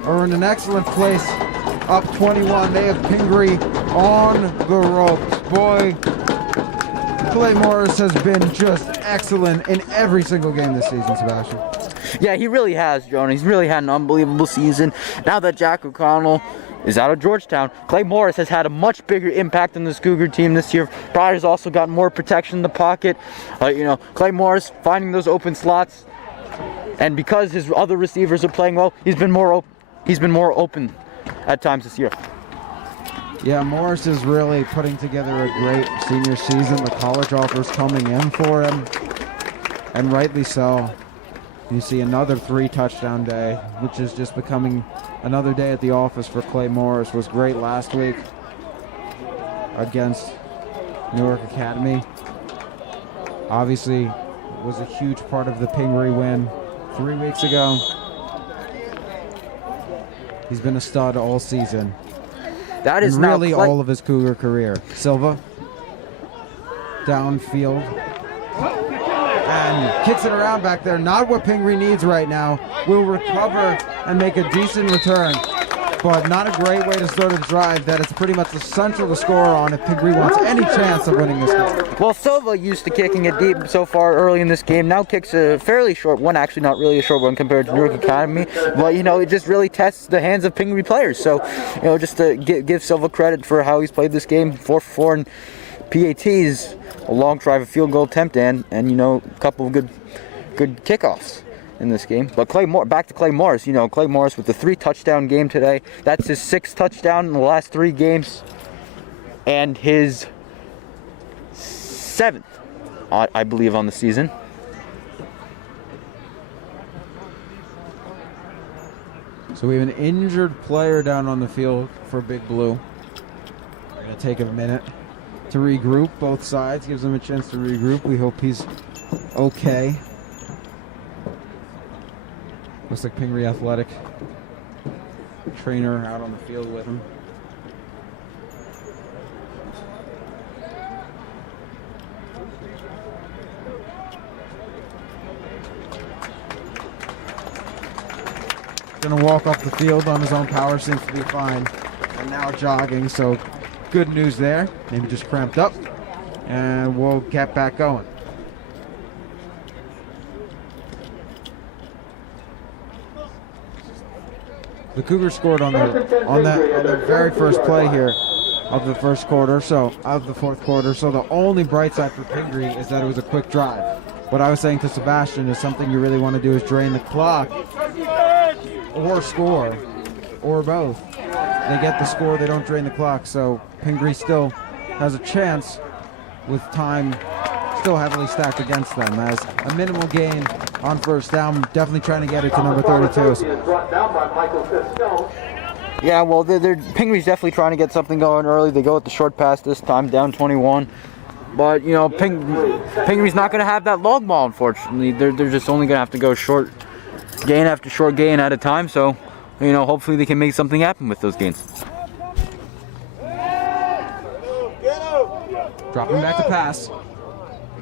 are in an excellent place up 21. They have Pingry on the ropes. Boy, Clay Morris has been just excellent in every single game this season, Sebastian. Yeah, he really has, Jonah. He's really had an unbelievable season. Now that Jack O'Connell is out of Georgetown, Clay Morris has had a much bigger impact on this Cougar team this year. Pryor's also got more protection in the pocket. Clay Morris finding those open slots, and because his other receivers are playing well, he's been more open at times this year. Yeah, Morris is really putting together a great senior season. The college offers coming in for him, and rightly so. You see another 3-touchdown day, which is just becoming another day at the office for Clay Morris. Was great last week against Newark Academy. Obviously, was a huge part of the Pingry win 3 weeks ago. He's been a stud all season. That is and now really all of his Cougar career. Silva, downfield, and kicks it around back there. Not what Pingry needs right now. Will recover and make a decent return, but not a great way to start a drive that is pretty much essential to score on if Pingry wants any chance of winning this game. Well, Silva used to kicking it deep so far early in this game. Now kicks a fairly short one, actually not really a short one compared to Newark Academy. But, it just really tests the hands of Pingry players. So, just to give Silva credit for how he's played this game. 4 for 4 in PATs, a long drive, a field goal attempt, and a couple of good kickoffs in this game. But back to Clay Morris. Clay Morris with the 3-touchdown game today. That's his 6th touchdown in the last 3 games, and his 7th, I believe, on the season. So we have an injured player down on the field for Big Blue. We're going to take a minute to regroup. Both sides gives him a chance to regroup. We hope he's okay. Looks like Pingry Athletic trainer out on the field with him. Gonna walk off the field on his own power, seems to be fine. And now jogging, so good news there. Maybe just cramped up. And we'll get back going. The Cougars scored on the very first play here of the fourth quarter. So the only bright side for Pingry is that it was a quick drive. What I was saying to Sebastian is something you really want to do is drain the clock or score, or both. They get the score, they don't drain the clock. So Pingry still has a chance with time still heavily stacked against them, as a minimal gain on first down, definitely trying to get it to number 32. Yeah, well, Pingry's definitely trying to get something going early. They go with the short pass this time, down 21. But, Pingry's not going to have that long ball, unfortunately. They're just only going to have to go short gain after short gain at a time. So, hopefully they can make something happen with those gains. Dropping back to pass.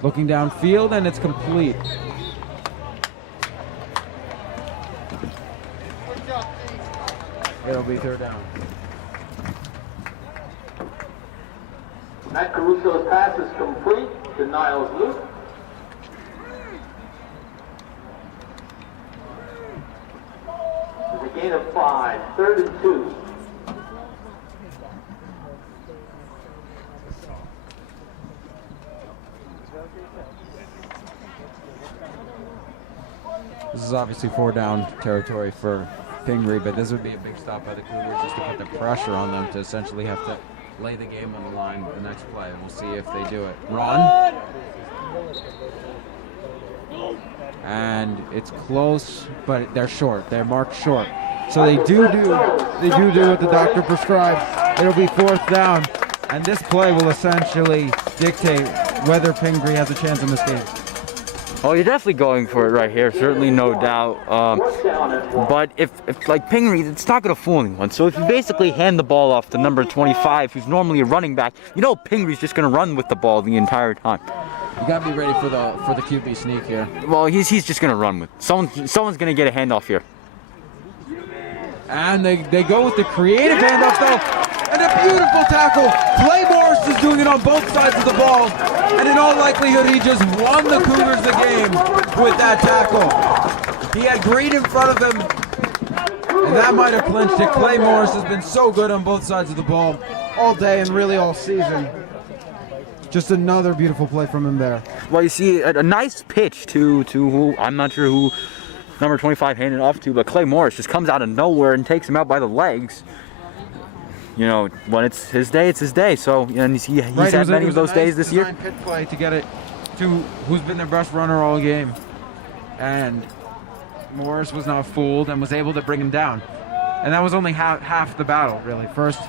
Looking downfield, and it's complete. It'll be third down. Matt Caruso's pass is complete to Niles Luke. There's a gain of 5, 3rd and 2. This is obviously 4-down territory for Pingry, but this would be a big stop by the Cougars just to put the pressure on them to essentially have to lay the game on the line the next play. We'll see if they do it. Run. And it's close, but they're short. They're marked short. So they do what the doctor prescribed. It'll be 4th down, and this play will essentially dictate whether Pingry has a chance in this game. Oh, you're definitely going for it right here, certainly, no doubt. But if like Pingry, it's not going to fool anyone. So if you basically hand the ball off to number 25, who's normally a running back, Pingry's just going to run with the ball the entire time. You got to be ready for the QB sneak here. Well, he's just going to run with it. Someone's going to get a handoff here. And they go with the creative handoff though. And a beautiful tackle. Clay Morris is doing it on both sides of the ball. And in all likelihood, he just won the Cougars the game with that tackle. He had Green in front of him. And that might have clinched it. Clay Morris has been so good on both sides of the ball all day and really all season. Just another beautiful play from him there. Well, you see a nice pitch to who, I'm not sure who number 25 handed off to, but Clay Morris just comes out of nowhere and takes him out by the legs. You know, when it's his day, it's his day. So, and he's had many of those days this year. Pit play to get it to who's been their best runner all game. And Morris was not fooled and was able to bring him down. And that was only half the battle, really. First,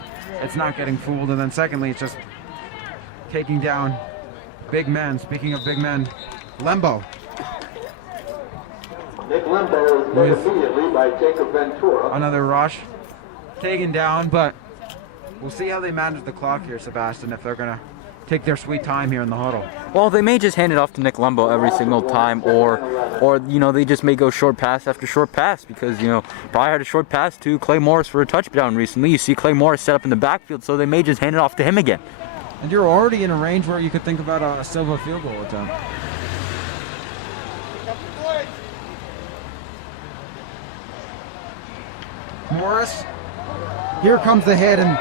it's not getting fooled, and then secondly, it's just taking down big men. Speaking of big men, Lembo. Nick Lembo is led immediately by Jacob Ventura. Another rush. Taken down, but we'll see how they manage the clock here, Sebastian, if they're going to take their sweet time here in the huddle. Well, they may just hand it off to Nick Lumbo every single time, or you know, they just may go short pass after short pass because, you know, probably had a short pass to Clay Morris for a touchdown recently. You see Clay Morris set up in the backfield, so they may just hand it off to him again. And you're already in a range where you could think about a Silva field goal attempt. Morris, here comes the hit, and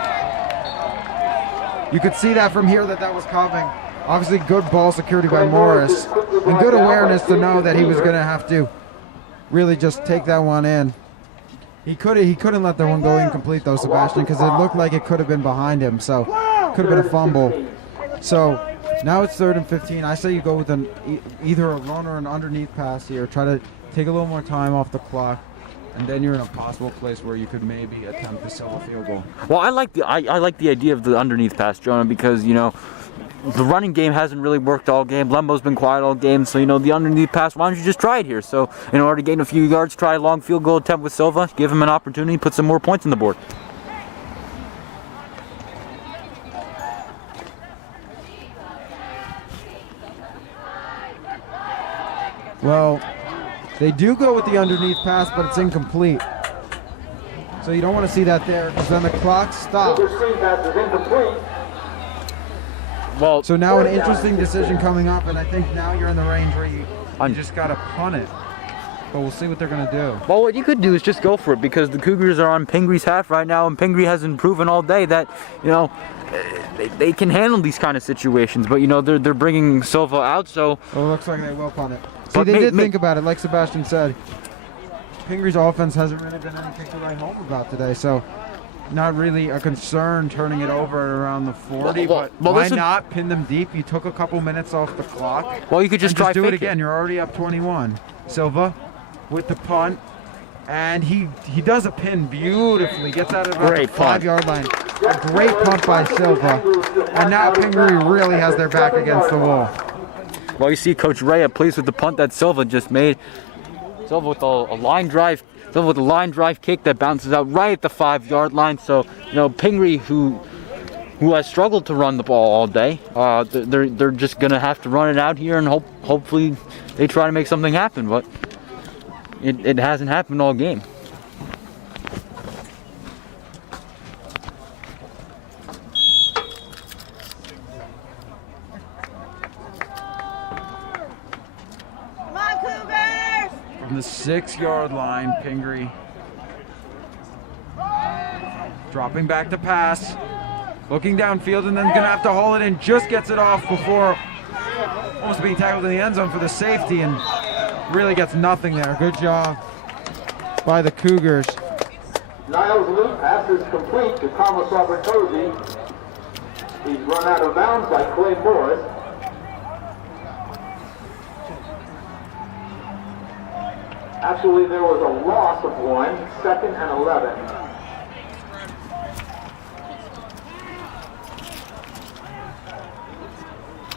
you could see that from here that was coming. Obviously good ball security by Morris, and good awareness to know that he was going to have to really just take that one in. He couldn't let that one go incomplete though, Sebastian, because it looked like it could have been behind him, so could have been a fumble. So now it's 3rd and 15. I say you go with either a run or an underneath pass here. Try to take a little more time off the clock, and then you're in a possible place where you could maybe attempt to sell a field goal. Well, I like the idea of the underneath pass, Jonah, because, you know, the running game hasn't really worked all game. Lembo's been quiet all game, so, you know, the underneath pass, why don't you just try it here? So in order to gain a few yards, try a long field goal attempt with Silva, give him an opportunity, put some more points on the board. Well, they do go with the underneath pass, but it's incomplete. So you don't want to see that there, because then the clock stops. The screen pass is incomplete. Well, So now an interesting decision coming up, and I think now you're in the range where you just got to punt it. But we'll see what they're going to do. well, what you could do is just go for it, because the Cougars are on Pingry's half right now, and Pingry hasn't proven all day that, you know, they can handle these kind of situations. But, you know, they're bringing Silva out, so... Well, it looks like they will punt it. See, But they did think about it, like Sebastian said. Pingry's offense hasn't really been anything to write home about today, so not really a concern turning it over at around the 40, but why not pin them deep? You took a couple minutes off the clock. Well, you could just try do it fake again. You're already up 21. Silva with the punt, and he does a pin beautifully. Gets out of about the 5-yard line. A great punt by Silva, and now Pingry really has their back against the wall. Well, you see Coach Rea pleased with the punt that Silva just made. Silva with a line drive. Silva with a line drive kick that bounces out right at the 5-yard line. So, you know, Pingry, who has struggled to run the ball all day, they're just gonna have to run it out here, and hopefully they try to make something happen. But it hasn't happened all game. From the 6-yard line, Pingry dropping back to pass, looking downfield, and then gonna have to haul it in. Just gets it off before almost being tackled in the end zone for the safety, and really gets nothing there. Good job by the Cougars. Niles' loop pass is complete to Thomas Robertosi. He's run out of bounds by Clay Morris. Actually, there was a loss of 1, 2nd and 11.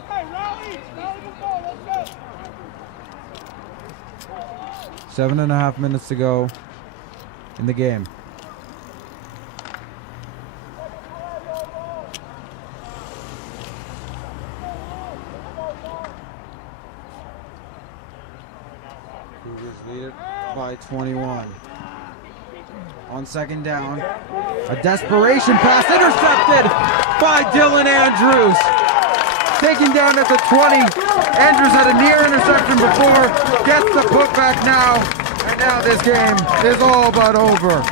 Hey, rally the ball, let's go. 7.5 minutes to go in the game. Cougars lead it by 21. on second down. A desperation pass intercepted by Dylan Andrews. Taken down at the 20. Andrews had a near interception before, gets the putback now, and now this game is all but over.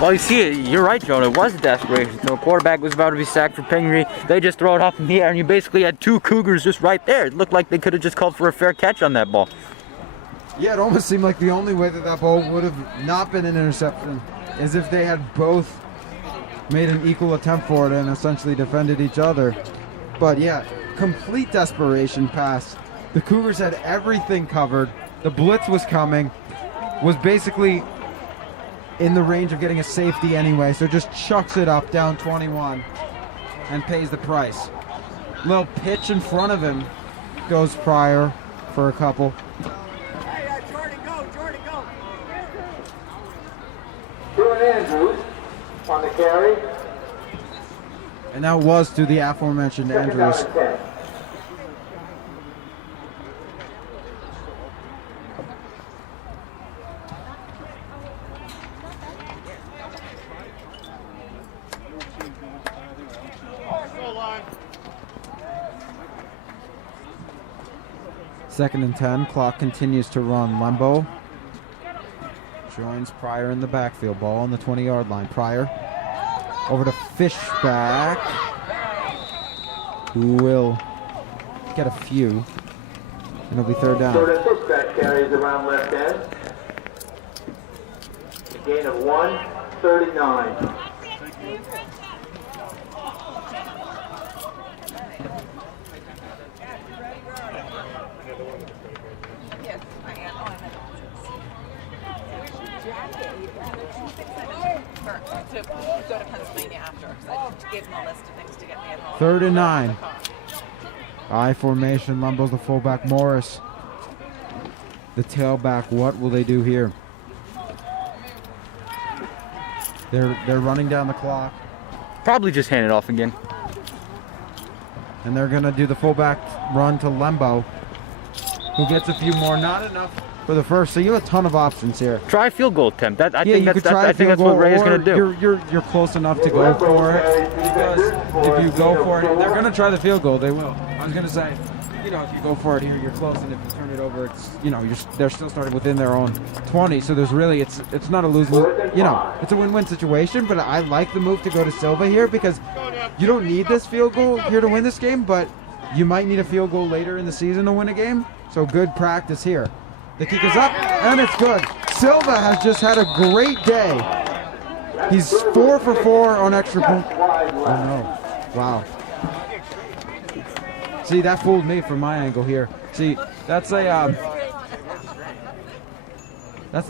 Well, you see it. You're right, Joe. It was a desperation. The quarterback was about to be sacked for Pingry. They just throw it up in the air, and you basically had two Cougars just right there. It looked like they could have just called for a fair catch on that ball. Yeah, it almost seemed like the only way that ball would have not been an interception is if they had both made an equal attempt for it and essentially defended each other. But yeah, complete desperation pass. The Cougars had everything covered. The blitz was coming, was basically in the range of getting a safety anyway, so just chucks it up down 21 and pays the price. Little pitch in front of him goes Pryor for a couple. Hey, Jordan, go! Dylan Andrews on the carry. And that was to the aforementioned Second down Andrews. and 10. Second and 10. Clock continues to run. Lembo joins Pryor in the backfield. Ball on the 20-yard line. Pryor over to Fishback, who will get a few. And it'll be third down. Jordan Fishback carries around left end. A gain of 139. To go to Pennsylvania after, because I gave them a list of things to get me at home. Third and 9. I formation. Lumbo's the fullback. Morris, the tailback. What will they do here? They're running down the clock, Probably just hand it off again. and they're gonna do the fullback run to Lembo, who gets a few more. Not enough for the first. So you have a ton of options here. Try a field goal attempt. I Yeah, think you could that's try a field what goal, Ray is or going to do. You're close enough to go for it, because if you go for it, they're going to try the field goal. They will. I was going to say, if you go for it here, you're close, and if you turn it over, it's they're still starting within their own 20. So there's really it's not a lose. It's a win-win situation. But I like the move to go to Silva here, because you don't need this field goal here to win this game, but you might need a field goal later in the season to win a game. So good practice here. The kick is up, and it's good. Silva has just had a great day. He's 4 for 4 on extra point. Oh no! Wow. See, that fooled me from my angle here. See, that's the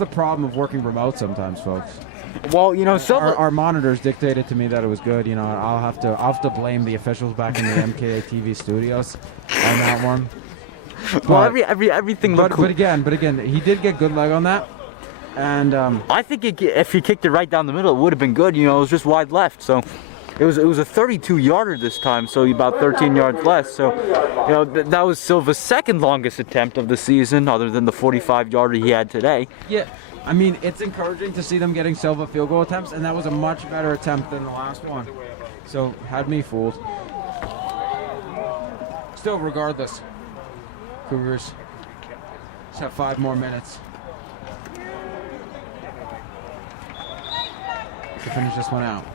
problem of working remote sometimes, folks. Well, Silva. Our monitors dictated to me that it was good. I'll have to blame the officials back in the MKA TV studios on that one. Well, everything looked cool. But again, he did get good leg on that, and I think if he kicked it right down the middle, it would have been good. It was just wide left, so it was a 32-yarder this time, so about 13 yards less. So that was Silva's second longest attempt of the season, other than the 45-yarder he had today. yeah, I mean, it's encouraging to see them getting Silva field goal attempts, and that was a much better attempt than the last one. So had me fooled. Still, regardless, Cougars just have 5 more minutes to finish this one out.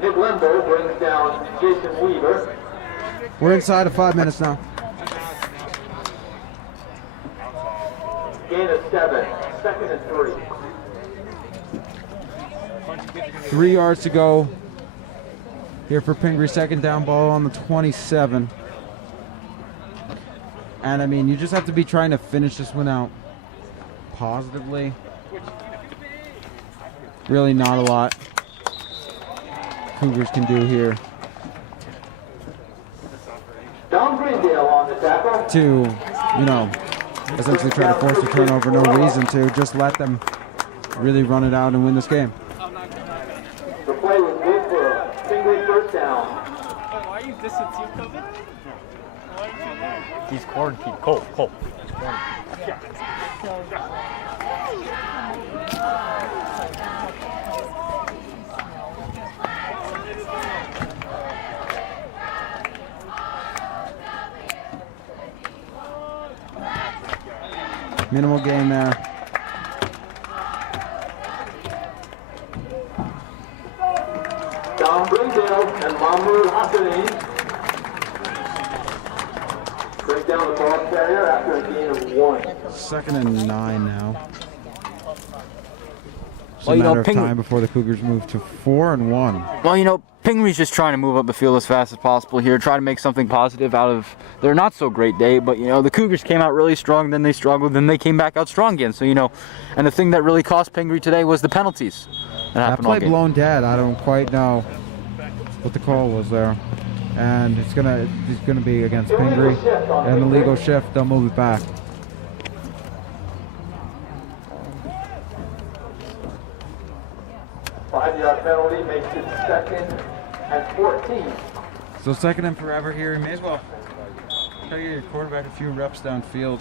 Nick Lembo brings down Jason Weaver. We're inside of 5 minutes now. Gain of 7. Second and 3. 3 yards to go here for Pingry. Second down, ball on the 27. And I mean, you just have to be trying to finish this one out positively. Really not a lot Cougars can do here Don Greendale on the tackle. to, essentially try to force a turnover. No reason to. Just let them really run it out and win this game. The play was good for a Pingry first down. Why are you dissing Team COVID? He's quarantined. Cole. Minimal gain there. Don Brindale and Mahmoud Hassani bring down the ball carrier after a gain of 1. 2nd and 9 now. It's Well, a you know, matter of time before the Cougars move to 4 and 1. Well, you know, Pingry's just trying to move up the field as fast as possible here, try to make something positive out of their not so great day. But, you know, the Cougars came out really strong, then they struggled, then they came back out strong again. So, you know, and the thing that really cost Pingry today was the penalties. That play blown dead. I don't quite know what the call was there. And he's gonna be against Pingry. And the legal shift, they'll move it back. Five-yard penalty makes it 2nd and 14. So 2nd and forever here. You may as well try to get your quarterback a few reps downfield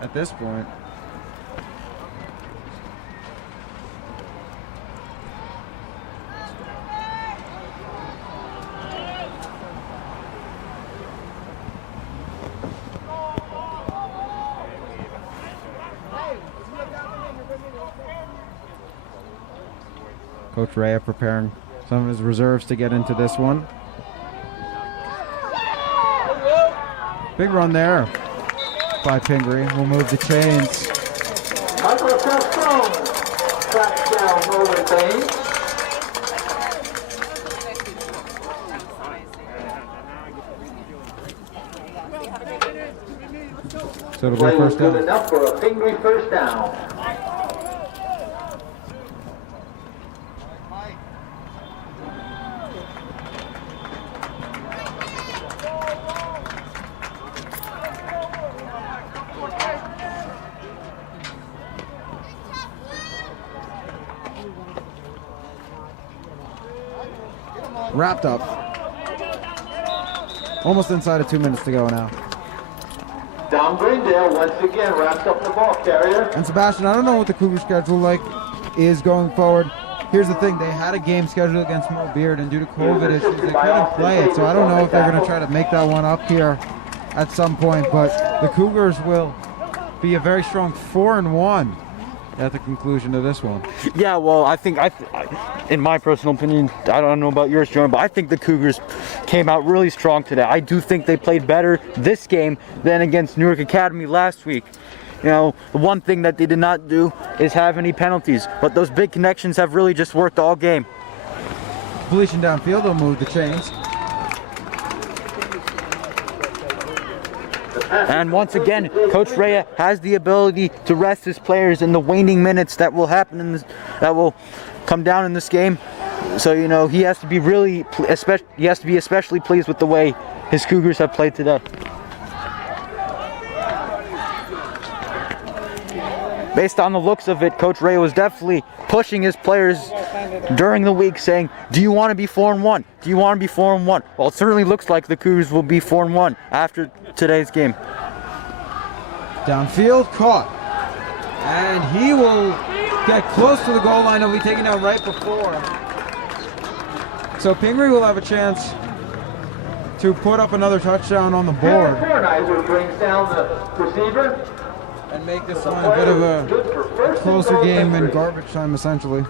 at this point. Coach Rhea preparing some of his reserves to get into this one. Big run there by Pingry. We'll move the chains. Michael Castone tracks down Nolan Bain. So it'll be Play was first good down. enough for a Pingry first down. Wrapped up. Almost inside of 2 minutes to go now. Don Brindale once again wraps up the ball carrier. And Sebastian, I don't know what the Cougar schedule is going forward. Here's the thing, they had a game scheduled against Mo Beard, and due to COVID issues, they couldn't play it. So I don't know if they're going to try to make that one up here at some point. But the Cougars will be a very strong 4 and 1 at the conclusion of this one. Yeah, well, I think, in my personal opinion, I don't know about yours, Jordan, but I think the Cougars came out really strong today. I do think they played better this game than against Newark Academy last week. You know, the one thing that they did not do is have any penalties, but those big connections have really just worked all game. Completion downfield will move the chains. And once again, Coach Rhea has the ability to rest his players in the waning minutes that will happen in this, that will come down in this game. So, you know, he has to be especially pleased with the way his Cougars have played today. Based on the looks of it, Coach Rhea was definitely pushing his players during the week, saying, do you want to be 4 and 1? Do you want to be 4 and 1? Well, it certainly looks like the Cougars will be 4 and 1 after today's game. Downfield, caught. And he will get close to the goal line. He'll be taken down right before. So Pingry will have a chance to put up another touchdown on the board. Kornheiser brings down the receiver. And make this one a bit of a closer game in garbage time, essentially.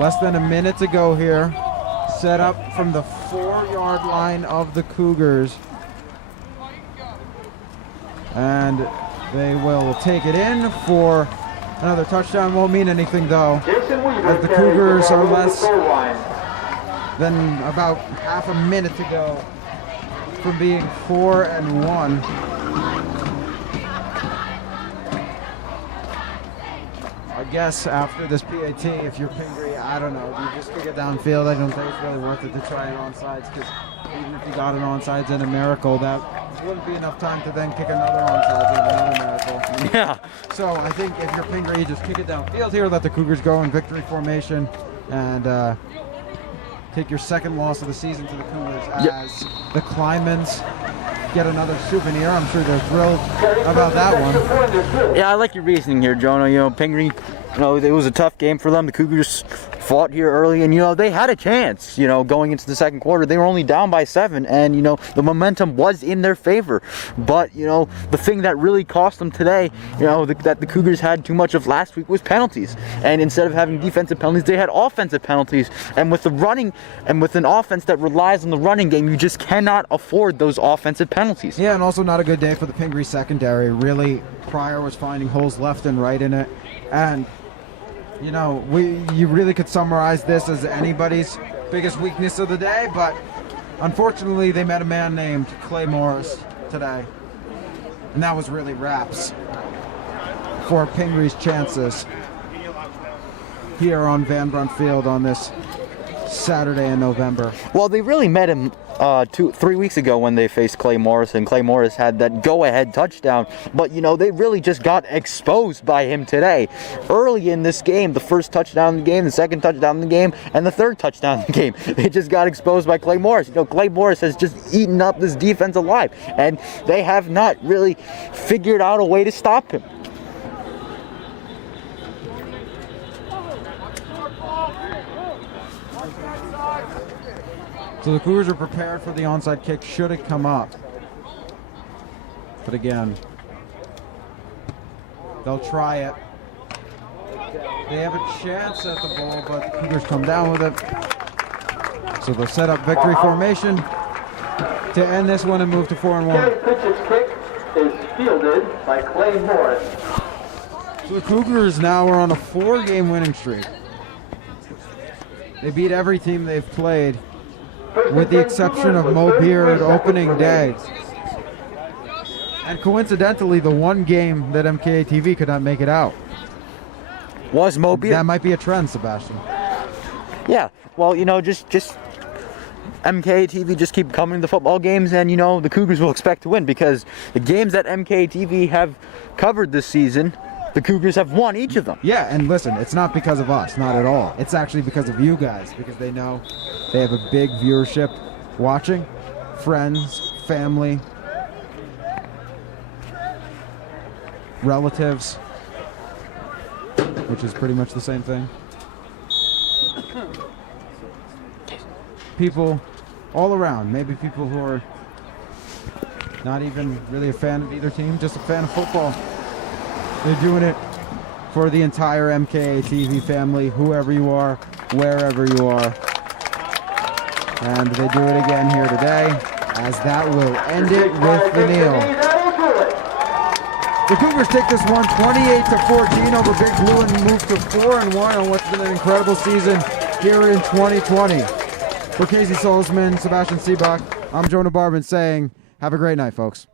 Less than a minute to go here. Set up from the 4-yard line of the Cougars. And they will take it in for another touchdown. Won't mean anything though, as the Cougars are less than about half a minute to go from being 4 and 1. I guess after this PAT, if you're Pingry, I don't know, you just kick it downfield. I don't think it's really worth it to try an onside, because even if you got an onside in a miracle, that wouldn't be enough time to then kick another onside in another miracle. Yeah. So I think if you're Pingry, you just kick it downfield here, let the Cougars go in victory formation, and take your second loss of the season to the Cougars as the Klymans get another souvenir. I'm sure they're thrilled about that one. Yeah, I like your reasoning here, Jonah. You know, Pingry, you know, it was a tough game for them. The Cougars fought here early, and, you know, they had a chance, you know, going into the second quarter. They were only down by 7, and, you know, the momentum was in their favor. But, you know, the thing that really cost them today, you know, that the Cougars had too much of last week was penalties. And instead of having defensive penalties, they had offensive penalties. And with the running, and with an offense that relies on the running game, you just cannot afford those offensive penalties. Yeah, and also not a good day for the Pingry secondary. Really, Pryor was finding holes left and right in it. And, you know, you really could summarize this as anybody's biggest weakness of the day, but unfortunately they met a man named Clay Morris today. And that was really wraps for Pingry's chances here on Van Brunt Field on this Saturday in November. Well, they really met him 3 weeks ago when they faced Clay Morris, and Clay Morris had that go-ahead touchdown. But, you know, they really just got exposed by him today. Early in this game, the first touchdown in the game, the second touchdown in the game, and the third touchdown in the game, they just got exposed by Clay Morris. You know, Clay Morris has just eaten up this defense alive, and they have not really figured out a way to stop him. So the Cougars are prepared for the onside kick should it come up. But again, they'll try it. They have a chance at the ball, but the Cougars come down with it. So they'll set up victory formation to end this one and move to 4-1. Kerry Pritchett's kick is fielded by Clay Morris. So the Cougars now are on a 4-game winning streak. They beat every team they've played, with the exception of Mo Beard opening day. And coincidentally, the one game that MKA TV could not make it out Was Mo Beard. That might be a trend, Sebastian. Yeah, well, you know, just MKA TV just keep coming to the football games, and, you know, the Cougars will expect to win, because the games that MKA TV have covered this season, the Cougars have won each of them. Yeah, and listen, it's not because of us, not at all. It's actually because of you guys, because they know they have a big viewership watching, friends, family, relatives, which is pretty much the same thing. People all around, maybe people who are not even really a fan of either team, just a fan of football. They're doing it for the entire MKA TV family, whoever you are, wherever you are. And they do it again here today, as that will end it with the kneel. The Cougars take this one 28-14 over Big Blue and move to 4-1 on what's been an incredible season here in 2020. For Casey Solisman, Sebastian Seebach, I'm Jonah Barban saying, have a great night, folks.